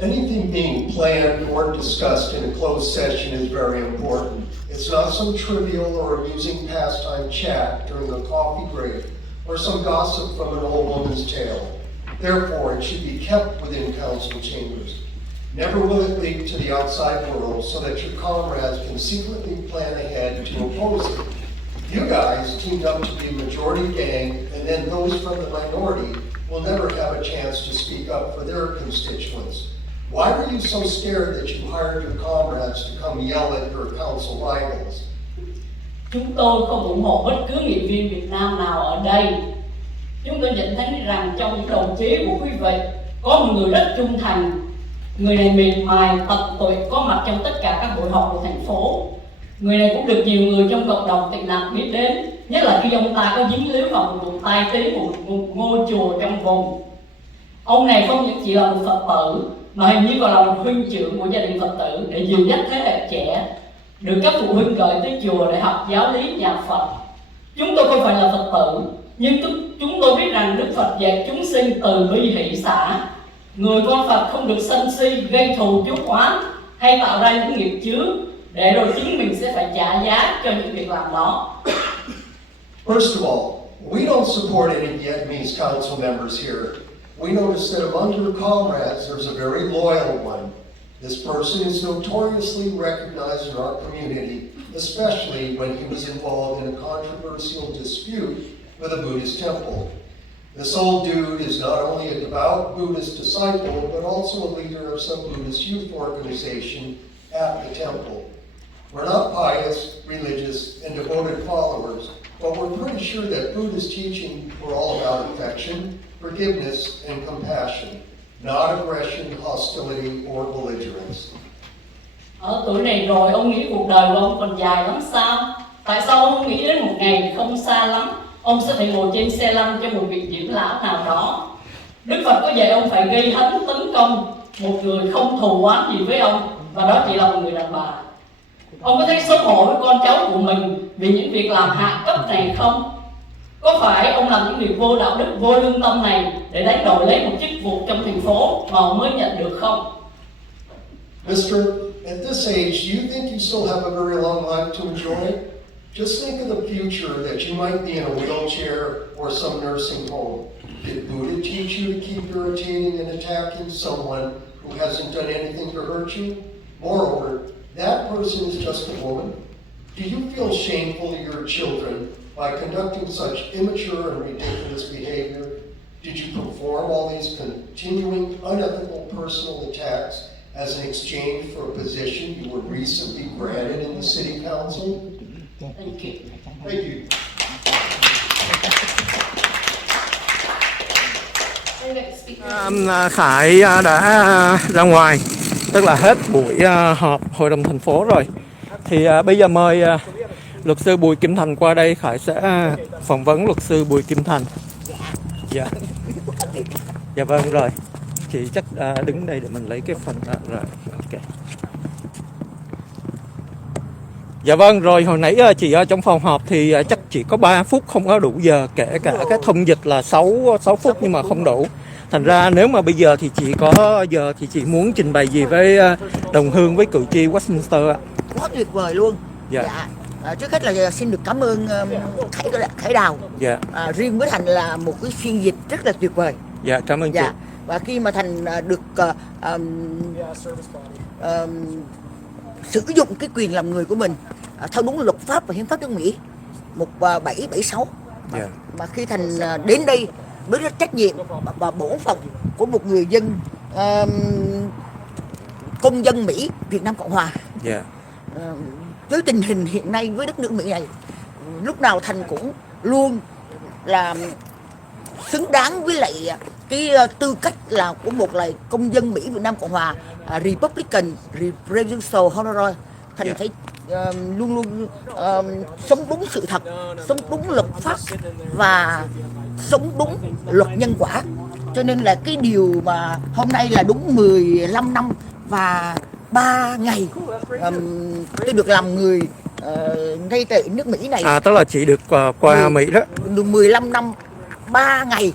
Anything being planned or discussed in a closed session is very important. It's not some trivial or amusing pastime chat during a coffee break or some gossip from an old woman's tale. Therefore, it should be kept within council chambers. Never will it leak to the outside world so that your comrades can secretly plan ahead to oppose it. You guys teamed up to be majority gang, and then those from the minority will never have a chance to speak up for their constituents. Why were you so scared that you hired your comrades to come yell at your council rivals? Chúng tôi không ủng hộ bất cứ nghị viên Việt Nam nào ở đây. Chúng tôi nhận thấy rằng trong những đồng chí của quý vị có một người rất trung thành. Người này mềm mại, tận tụy, có mặt trong tất cả các buổi họp của thành phố. Người này cũng được nhiều người trong cộng đồng tị nạn biết đến, nhất là khi ông ta có dính líu vào một vụ tai tiếng của một ngôi chùa trong vùng. Ông này không những chỉ là một Phật tử, mà hình như còn là một huynh trưởng của gia đình Phật tử để dìu dắt thế hệ trẻ, được các phụ huynh gửi tới chùa để học giáo lý nhà Phật. Chúng tôi không phải là Phật tử, nhưng chúng tôi biết rằng Đức Phật dạy chúng sinh từ bi hỷ xả. Người con Phật không được sân si, gây thù chuốc oán hay tạo ra những nghiệp chướng để rồi chính mình sẽ phải trả giá cho những việc làm đó. First of all, we don't support any Vietnamese council members here. We notice that among your comrades, there's a very loyal one. This person is notoriously recognized in our community, especially when he was involved in a controversial dispute with a Buddhist temple. This old dude is not only a devout Buddhist disciple, but also a leader of some Buddhist youth organization at the temple. We're not pious, religious, and devoted followers, but we're pretty sure that Buddhist teaching were all about affection, forgiveness, and compassion, not aggression, hostility, or belligerence. Ở tuổi này rồi ông nghĩ cuộc đời của ông còn dài lắm sao? Tại sao ông nghĩ đến một ngày không xa lắm ông sẽ phải ngồi trên xe lăn cho một vị dưỡng lão nào đó? Đức Phật có dạy ông phải gây hấn tấn công một người không thù oán gì với ông, và đó chỉ là một người đàn bà. Ông có thấy xấu hổ với con cháu của mình vì những việc làm hạ cấp này không? Có phải ông làm những việc vô đạo đức, vô lương tâm này để đánh đổi lấy một chức vụ trong thành phố mà ông mới nhận được không? Mister, at this age, do you think you still have a very long life to enjoy? Just think of the future that you might be in a wheelchair or some nursing home. Did Buddha teach you to keep irritating and attacking someone who hasn't done anything to hurt you? Moreover, that person is just a woman. Do you feel shameful to your children by conducting such immature and ridiculous behavior? Did you perform all these continuing unethical personal attacks as an exchange for a position you were recently granted in the city council? Thank you. Thank you. Our next speaker. Khải đã ra ngoài, tức là hết buổi họp hội đồng thành phố rồi. Thì bây giờ mời luật sư Bùi Kim Thành qua đây. Khải sẽ phỏng vấn luật sư Bùi Kim Thành. Dạ. Dạ vâng rồi. Chị chắc đứng đây để mình lấy cái phần rồi. Ok. Dạ vâng, rồi hồi nãy chị ở trong phòng họp thì chắc chỉ có 3 phút, không có đủ giờ, kể cả cái thông dịch là 6 phút nhưng mà không đủ. Thành ra nếu mà bây giờ thì chị có giờ thì chị muốn trình bày gì với đồng hương, với cử tri Westminster ạ? Quá tuyệt vời luôn. Dạ. Trước hết là xin được cảm ơn Khai Đao. Dạ. Riêng với Thành là một cái phiên dịch rất là tuyệt vời. Dạ, cảm ơn chị. Và khi mà Thành được sử dụng cái quyền làm người của mình theo đúng luật pháp và hiến pháp nước Mỹ 1776, mà khi Thành đến đây với rất trách nhiệm và bổn phận của một người dân công dân Mỹ Việt Nam Cộng Hòa. Với tình hình hiện nay với đất nước Mỹ này, lúc nào Thành cũng luôn là xứng đáng với lại cái tư cách là của một là công dân Mỹ Việt Nam Cộng Hòa, Republican Presidential Honorary. Thành phải luôn luôn sống đúng sự thật, sống đúng luật pháp và sống đúng luật nhân quả. Cho nên là cái điều mà hôm nay là đúng 15 năm và 3 ngày tôi được làm người ngay tại nước Mỹ này. Tức là chị được qua Mỹ đó. Được 15 năm 3 ngày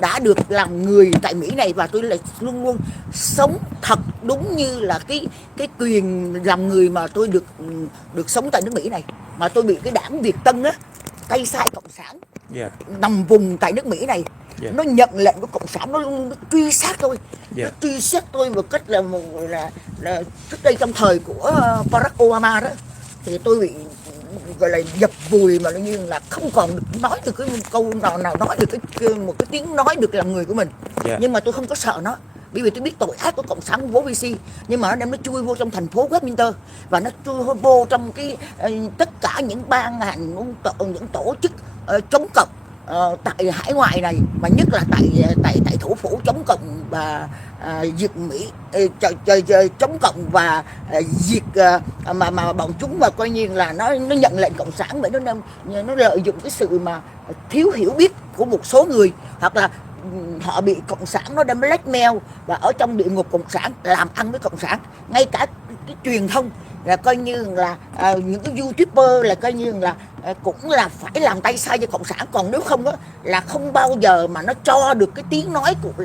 đã được làm người tại Mỹ này, và tôi lại luôn luôn sống thật đúng như là cái quyền làm người mà tôi được sống tại nước Mỹ này. Mà tôi bị cái đảng Việt Tân á, tay sai cộng sản nằm vùng tại nước Mỹ này, nó nhận lệnh của cộng sản, nó truy sát tôi, nó truy sát tôi một cách là trước đây trong thời của Barack Obama đó, thì tôi bị gọi là dập vùi, mà như là không còn được nói được cái câu nào nói được một cái tiếng nói được làm người của mình. Nhưng mà tôi không có sợ nó, bởi vì tôi biết tội ác của cộng sản của BC, nhưng mà nó đem nó chui vô trong thành phố Westminster, và nó chui vô trong cái tất cả những ban ngành, những tổ chức chống cộng tại hải ngoại này, mà nhất là tại thủ phủ chống cộng và diệt Mỹ, chống cộng và diệt mà bọn chúng mà coi như là nó nhận lệnh cộng sản, bởi nó lợi dụng cái sự mà thiếu hiểu biết của một số người, hoặc là họ bị cộng sản nó đem blackmail và ở trong địa ngục cộng sản làm ăn với cộng sản. Ngay cả cái truyền thông là coi như là những cái YouTuber là coi như là cũng là phải làm tay sai cho cộng sản, còn nếu không đó là không bao giờ mà nó cho được cái tiếng nói của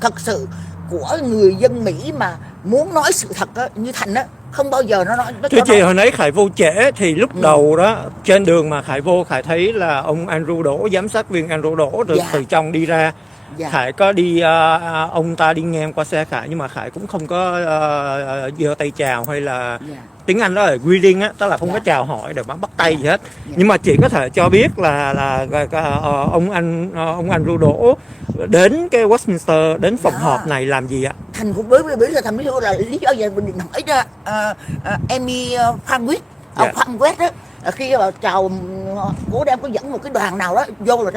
thật sự của người dân Mỹ mà muốn nói sự thật đó, như Thành đó, không bao giờ nó nói. Thưa chị, hồi nãy Khải vô trễ thì lúc đầu đó trên đường mà Khải vô, Khải thấy là ông Andrew Đỗ, giám sát viên Andrew Đỗ được từ trong đi ra. Khải có đi, ông ta đi ngang qua xe Khải, nhưng mà Khải cũng không có giơ tay chào hay là tiếng Anh đó là greeting á, tức là không có chào hỏi để bắt tay gì hết. Nhưng mà chị có thể cho biết là ông Andrew Đỗ đến cái Westminster, đến phòng họp này làm gì ạ? Thành cũng bởi là Thành là lý do gì mình định hỏi ra Amy Frankwit, ông Frankwit đó, khi mà chào bố đem có dẫn một cái đoàn nào đó vô, rồi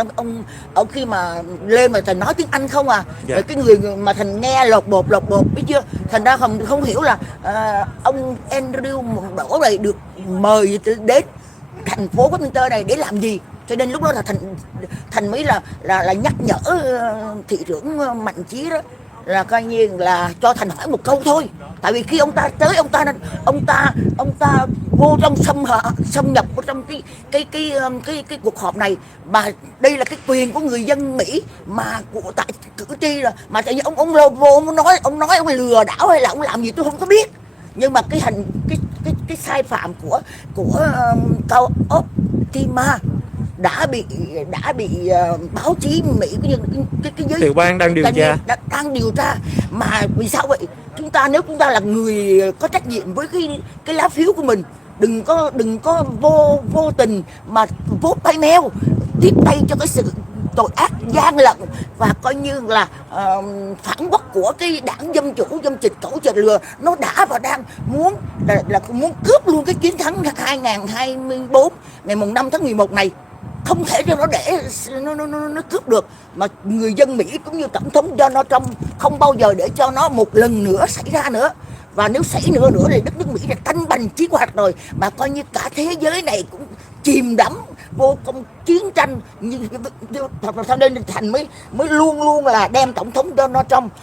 ông khi mà lên mà Thành nói tiếng Anh không à. Rồi cái người mà Thành nghe lột bột biết chưa, Thành ra không hiểu là ông Andrew Đỗ này được mời đến thành phố Westminster này để làm gì. Cho nên lúc đó là Thành mới là nhắc nhở thị trưởng Mạnh Chí đó, là coi như là cho Thành hỏi một câu thôi. Tại vì khi ông ta tới, ông ta vô trong xâm nhập vào trong cái cuộc họp này, mà đây là cái quyền của người dân Mỹ mà của tại cử tri, là mà tại vì ông vô ông nói ông lừa đảo hay là ông làm gì tôi không có biết. Nhưng mà cái sai phạm của cao ốc Tima đã bị báo chí Mỹ cái giới tiểu bang đang điều tra. Mà vì sao vậy? Nếu chúng ta là người có trách nhiệm với cái lá phiếu của mình, đừng có vô tình mà vote by mail, tiếp tay cho cái sự tội ác gian lận và coi như là phản quốc của cái đảng dân chủ dân trịch cẩu chật lừa. Nó đã và đang muốn muốn cướp luôn cái chiến thắng 2024 ngày mùng 5 tháng 11 này. không thể cho nó để nó cướp được. Mà người dân Mỹ cũng như tổng thống Donald Trump không bao giờ để cho nó một lần nữa xảy ra nữa. Và nếu xảy nữa thì đất nước Mỹ là tanh bành chiến hoạt rồi, mà coi như cả thế giới này cũng chìm đắm vô trong chiến tranh. Cho nên Thành mới luôn luôn là đem tổng thống Donald Trump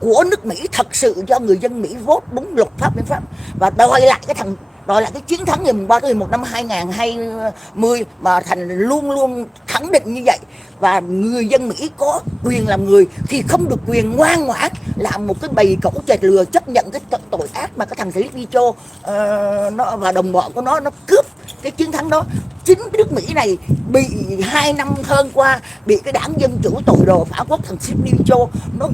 của nước Mỹ thật sự cho người dân Mỹ vote đúng luật pháp hiến pháp và đòi lại cái chiến thắng ngày 3 tháng 11 năm 2020 mà Thành luôn luôn khẳng định như vậy. Và người dân Mỹ có quyền làm người thì không được quyền ngoan ngoãn làm một cái bầy cẩu chạch lừa, chấp nhận cái tội ác mà cái thằng Sleepy Joe nó và đồng bọn của nó cướp cái chiến thắng đó. Chính cái nước Mỹ này bị 2 năm hơn qua bị cái đảng Dân Chủ tội đồ phản quốc thằng Sleepy Joe nó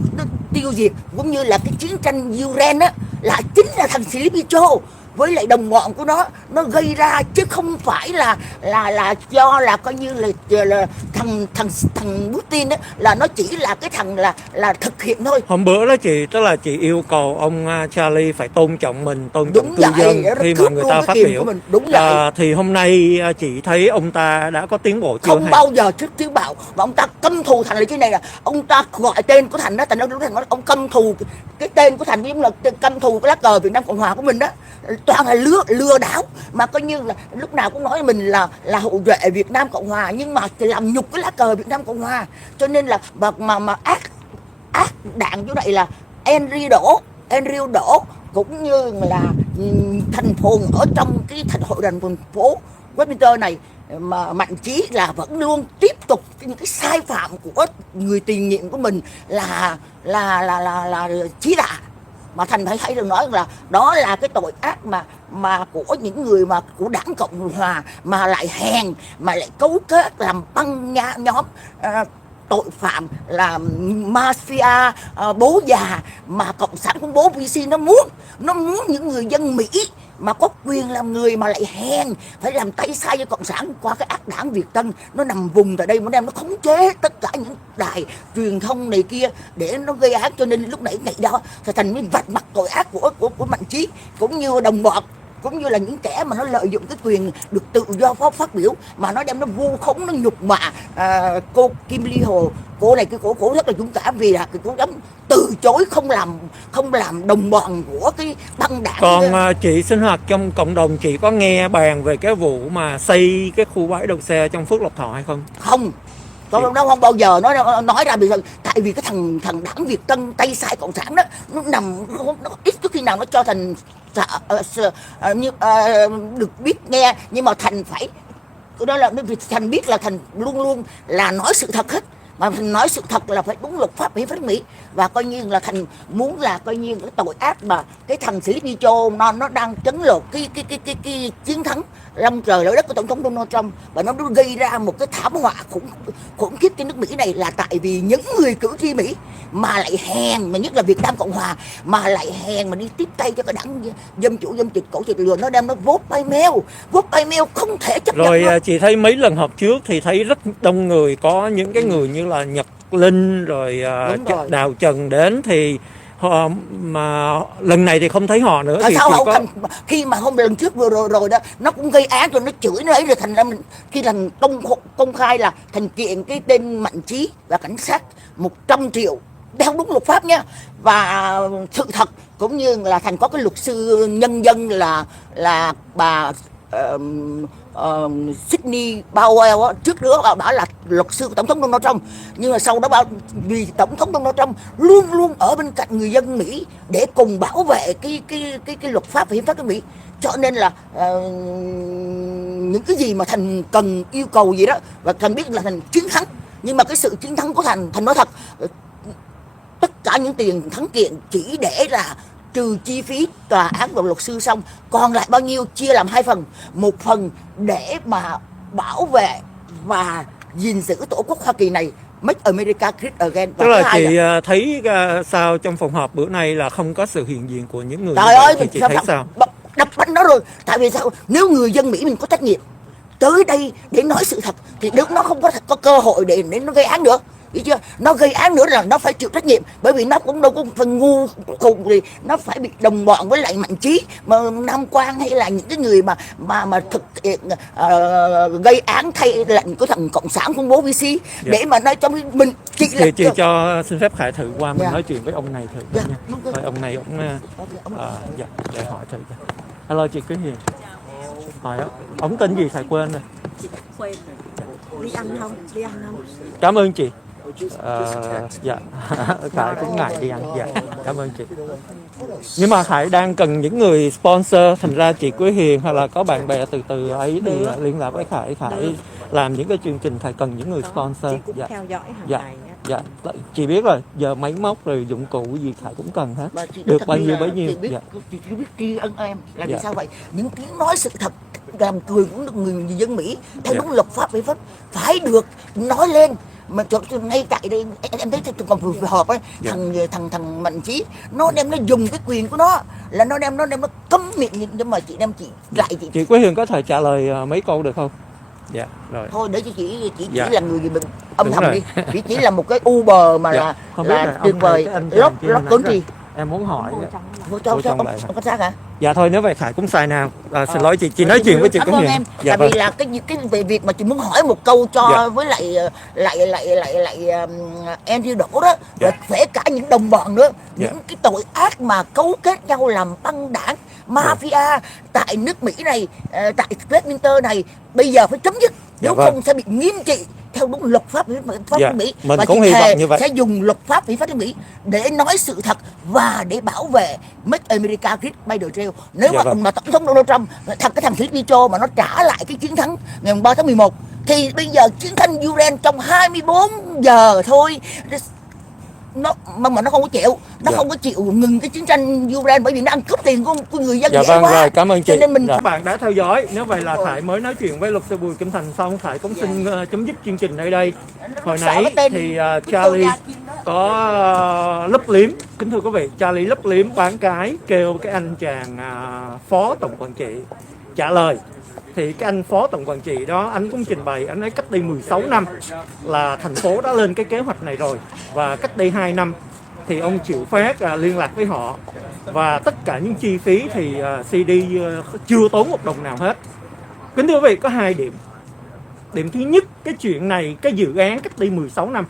tiêu diệt, cũng như là cái chiến tranh Ukraine á là chính là thằng Sleepy Joe với lại đồng bọn của nó gây ra, chứ không phải là do là coi như là thằng Putin đó, là nó chỉ là cái thằng là thực hiện thôi. Hôm bữa đó chị, tức là chị yêu cầu ông Charlie phải tôn trọng mình, tôn trọng cư dân khi mà người ta phát biểu. Đúng vậy. Thì hôm nay chị thấy ông ta đã có tiến bộ chưa? Không bao giờ trước tiến bộ, mà ông ta căm thù Thành là cái này là ông ta gọi tên của Thành đó, Thành nói ông căm thù cái tên của Thành, giống là căm thù cái lá cờ Việt Nam Cộng Hòa của mình đó, toàn là lừa đảo, mà coi như là lúc nào cũng nói mình là hậu duệ Việt Nam Cộng Hòa, nhưng mà làm nhục cái lá cờ Việt Nam Cộng Hòa. Cho nên là mà ác đạn chỗ này là Andrew Đỗ cũng như là thành phố ở trong cái hội đồng thành phố Westminster này, mà Mạnh Chí là vẫn luôn tiếp tục những cái sai phạm của người tiền nhiệm của mình là chí đạ. Mà Thành phải thấy được nói là đó là cái tội ác mà của những người mà của đảng Cộng Hòa mà lại hèn, mà lại cấu kết làm băng nhóm tội phạm, là mafia bố già, mà cộng sản khủng bố VC nó muốn những người dân Mỹ mà có quyền làm người mà lại hèn phải làm tay sai cho cộng sản qua cái ác đảng Việt Tân. Nó nằm vùng tại đây, nó đem nó khống chế tất cả những đài truyền thông này kia để nó gây án. Cho nên lúc nãy ngày đó thì Thành mới vạch mặt tội ác của Mạnh Chí cũng như đồng bọn, cũng như là những kẻ mà nó lợi dụng cái quyền được tự do phát biểu mà nó đem nó vu khống, nó nhục mạ cô Kim Ly Hồ. Cô này cô rất là dũng cảm vì là cô dám từ chối không làm đồng bọn của cái băng đảng. Còn chị sinh hoạt trong cộng đồng, chị có nghe bàn về cái vụ mà xây cái khu bãi đậu xe trong Phước Lộc Thọ hay không? Không, nó không bao giờ nói ra, tại vì cái thằng đảng Việt Tân tay sai cộng sản đó nó ít có khi nào nó cho Thành được biết nghe, nhưng mà Thành phải đó là Thành biết là Thành luôn luôn là nói sự thật hết, mà Thành nói sự thật là phải đúng luật pháp hiến pháp Mỹ. Và coi như là Thành muốn là coi như cái tội ác mà cái thằng Sleepy Joe nó đang trấn lột cái chiến thắng long trời lở đất của tổng thống Donald Trump, và nó gây ra một cái thảm họa khủng khiếp trên nước Mỹ này là tại vì những người cử tri Mỹ mà lại hèn, mà nhất là Việt Nam Cộng Hòa mà lại hèn mà đi tiếp tay cho cái đảng dân chủ cổ chịch lừa, nó đem nó vote by mail không thể chấp nhận. Rồi chị thấy mấy lần họp trước thì thấy rất đông người, có những cái người như là Nhật Linh rồi Đào Trần đến, thì họ mà lần này thì không thấy họ nữa. Thì sao có... khi mà hôm lần trước vừa rồi đó nó cũng gây án rồi, nó chửi nó ấy rồi, thành ra mình khi Thành công khai là Thành kiện cái tên Mạnh Chí và cảnh sát 100 triệu theo đúng luật pháp nha. Và sự thật cũng như là Thành có cái luật sư nhân dân là bà Sydney Powell trước đó bảo là luật sư của tổng thống Donald Trump, nhưng mà sau đó vì tổng thống Donald Trump luôn luôn ở bên cạnh người dân Mỹ để cùng bảo vệ cái luật pháp và hiến pháp của Mỹ, cho nên là những cái gì mà Thành cần yêu cầu gì đó và Thành biết là Thành chiến thắng. Nhưng mà cái sự chiến thắng của Thành nói thật, tất cả những tiền thắng kiện chỉ để là trừ chi phí tòa án và luật sư xong, còn lại bao nhiêu chia làm 2 phần. Một phần để mà bảo vệ và gìn giữ tổ quốc Hoa Kỳ này, Make America Great Again. Tức là chị thấy sao trong phòng họp bữa nay là không có sự hiện diện của những người trời ơi, thì chị thấy sao? Đập bánh đó rồi. Tại vì sao? Nếu người dân Mỹ mình có trách nhiệm tới đây để nói sự thật thì nó không có cơ hội để nó gây án được. biết chưa? Nó gây án nữa là nó phải chịu trách nhiệm, bởi vì nó cũng đâu có phần ngu cùng gì, nó phải bị đồng bọn với lại Mạnh Chí mà Nam Quang hay là những cái người mà thực hiện gây án thay lệnh của thằng cộng sản khủng bố VC để mà nói trong mình chị cho xin phép Khải thử qua mình nói chuyện với ông này thử nha. Rồi ông này dạ để hỏi thử. Hello chị Quý Hiền. Hỏi ông tên gì Khải quên rồi. Quên rồi. Đi ăn không? Đi ăn không? Cảm ơn chị. Dạ Khải cũng ngại đi ăn. Dạ cảm ơn chị. Nhưng mà Khải đang cần những người sponsor, thành ra chị Quý Hiền hay là có bạn bè từ ấy thì liên lạc với Khải làm những cái chương trình Khải cần những người sponsor. Chị cũng theo dõi hàng ngày. Dạ, chị biết rồi, giờ máy móc rồi dụng cụ gì Khải cũng cần hết. Được bao nhiêu bấy nhiêu. Chị chỉ biết tri ân em là vì sao vậy? Những tiếng nói sự thật làm cười cũng được người dân Mỹ theo đúng luật pháp về pháp phải được nói lên. Mà ngay tại đây em thấy còn vừa họp ấy, thằng Mạnh Chí nó dùng cái quyền của nó là nó cấm miệng, nhưng mà chị lại chị Quế Hương có thể trả lời mấy câu được không? Dạ rồi. Thôi để cho chị chỉ là người âm thầm đi. Chị chỉ là một cái Uber mà là tuyệt vời. Lót cứng gì? Em muốn hỏi. Ông có xác hả? Dạ thôi nếu vậy Khải cũng sai nào. Xin lỗi chị nói chuyện với chị Quế Hương. Em. Dạ, tại vì là cái về việc mà chị muốn hỏi một câu cho với lại em Thiêu Đỗ đó, là kể cả những đồng bọn nữa, những cái tội ác mà cấu kết nhau làm băng đảng mafia tại nước Mỹ này, tại Westminster này bây giờ phải chấm dứt, nếu không sẽ bị nghiêm trị theo đúng luật pháp nước Mỹ. Mình cũng hy vọng như vậy. Sẽ dùng luật pháp hiến pháp nước Mỹ để nói sự thật và để bảo vệ Make America Great by the Trail. Nếu mà mà tổng thống Donald Trump, cái thằng Philip Cho mà nó trả lại cái chiến thắng ngày 3 tháng 11 thì bây giờ chiến tranh Ukraine trong 24 giờ thôi mà nó không có chịu, không có chịu ngừng cái chiến tranh Ukraine bởi vì nó ăn cướp tiền của người dân. Rồi cảm ơn chị. Cho nên các bạn đã theo dõi. Nếu vậy là Khải mới nói chuyện với luật sư Bùi Kim Thành xong, Khải cũng xin chấm dứt chương trình ở đây. Hồi nãy thì Charlie có lấp liếm, kính thưa quý vị, Charlie lấp liếm bán cái kêu cái anh chàng phó tổng quản trị trả lời. Thì cái anh phó tổng quản trị đó, anh cũng trình bày, anh nói cách đây 16 năm là thành phố đã lên cái kế hoạch này rồi, và cách đây 2 năm thì ông Triệu Phát liên lạc với họ, và tất cả những chi phí thì CD chưa tốn một đồng nào hết. Kính thưa quý vị, có 2 điểm. Điểm thứ nhất, cái chuyện này, cái dự án cách đây 16 năm,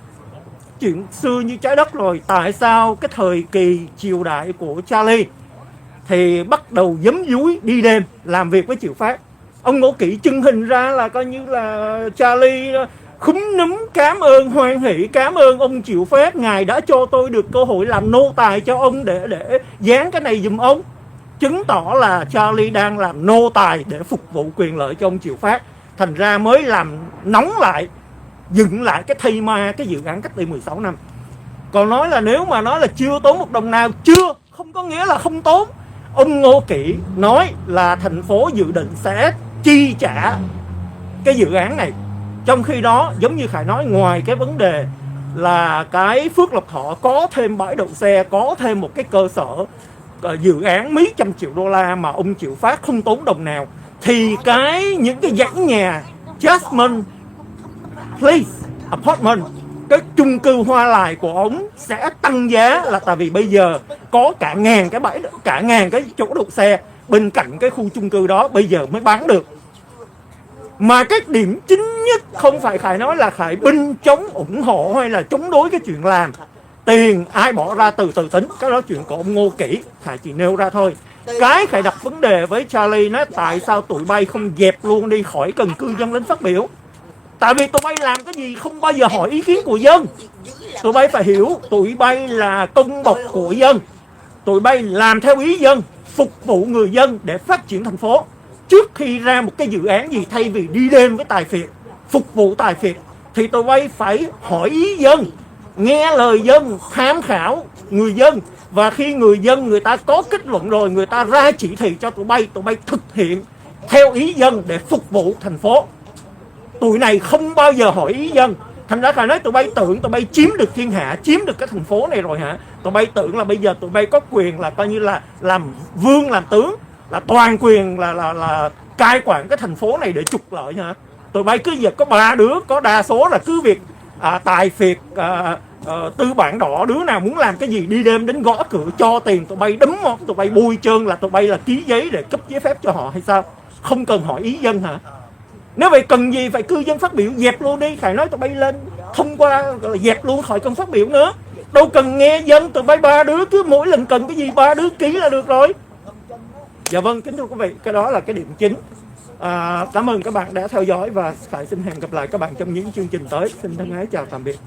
chuyện xưa như trái đất rồi, tại sao cái thời kỳ triều đại của Charlie thì bắt đầu giấm dúi đi đêm làm việc với Triệu Phát. Ông Ngô Kỵ trưng hình ra là coi như là Charlie khúm núm cảm ơn, hoan hỷ cảm ơn ông Triệu Phát, ngài đã cho tôi được cơ hội làm nô tài cho ông để dán cái này giùm ông. Chứng tỏ là Charlie đang làm nô tài để phục vụ quyền lợi cho ông Triệu Phát, thành ra mới làm nóng lại, dựng lại cái thây ma cái dự án cách đây 16 năm. Còn nói là nếu mà nói là chưa tốn một đồng nào, chưa, không có nghĩa là không tốn. Ông Ngô Kỵ nói là thành phố dự định sẽ chi trả cái dự án này. Trong khi đó, giống như Khải nói, ngoài cái vấn đề là cái Phước Lộc Thọ có thêm bãi đậu xe, có thêm một cái cơ sở dự án mấy trăm triệu đô la mà ông Triệu Phát không tốn đồng nào, thì những cái dãy nhà Jasmine Place Apartment, cái chung cư Hoa Lài của ông sẽ tăng giá, là tại vì bây giờ có cả ngàn cái chỗ đậu xe bên cạnh cái khu chung cư đó, bây giờ mới bán được. Mà cái điểm chính nhất không phải Khải nói là Khải binh chống ủng hộ hay là chống đối cái chuyện làm. Tiền ai bỏ ra từ từ tính, cái đó chuyện của ông Ngô Kỵ, Khải chỉ nêu ra thôi. Cái Khải đặt vấn đề với Charlie nói tại sao tụi bay không dẹp luôn đi khỏi cần cư dân đến phát biểu. Tại vì tụi bay làm cái gì không bao giờ hỏi ý kiến của dân. Tụi bay phải hiểu, tụi bay là công bộc của dân. Tụi bay làm theo ý dân, phục vụ người dân để phát triển thành phố. Trước khi ra một cái dự án gì, thay vì đi đêm với tài phiệt, phục vụ tài phiệt, thì tụi bay phải hỏi ý dân, nghe lời dân, tham khảo người dân. Và khi người dân người ta có kết luận rồi, người ta ra chỉ thị cho tụi bay thực hiện theo ý dân để phục vụ thành phố. Tụi này không bao giờ hỏi ý dân. Thành ra Khải nói tụi bay tưởng tụi bay chiếm được thiên hạ, chiếm được cái thành phố này rồi hả? Tụi bay tưởng là bây giờ tụi bay có quyền là coi như là làm vương làm tướng, là toàn quyền là cai quản cái thành phố này để trục lợi hả? Tụi bay cứ việc có 3 đứa có đa số là cứ việc tài phiệt, tư bản đỏ, đứa nào muốn làm cái gì đi đêm đến gõ cửa cho tiền tụi bay, đấm móc tụi bay, bôi trơn là tụi bay là ký giấy để cấp giấy phép cho họ hay sao? Không cần hỏi ý dân hả? Nếu vậy cần gì phải cư dân phát biểu, dẹp luôn đi. Khải nói tụi bay lên thông qua dẹp luôn, khỏi cần phát biểu nữa. Đâu cần nghe dân, tụi bay ba đứa cứ mỗi lần cần cái gì ba đứa ký là được rồi. Dạ vâng, kính thưa quý vị, cái đó là cái điểm chính. Cảm ơn các bạn đã theo dõi và Khải xin hẹn gặp lại các bạn trong những chương trình tới. Xin thân ái chào tạm biệt.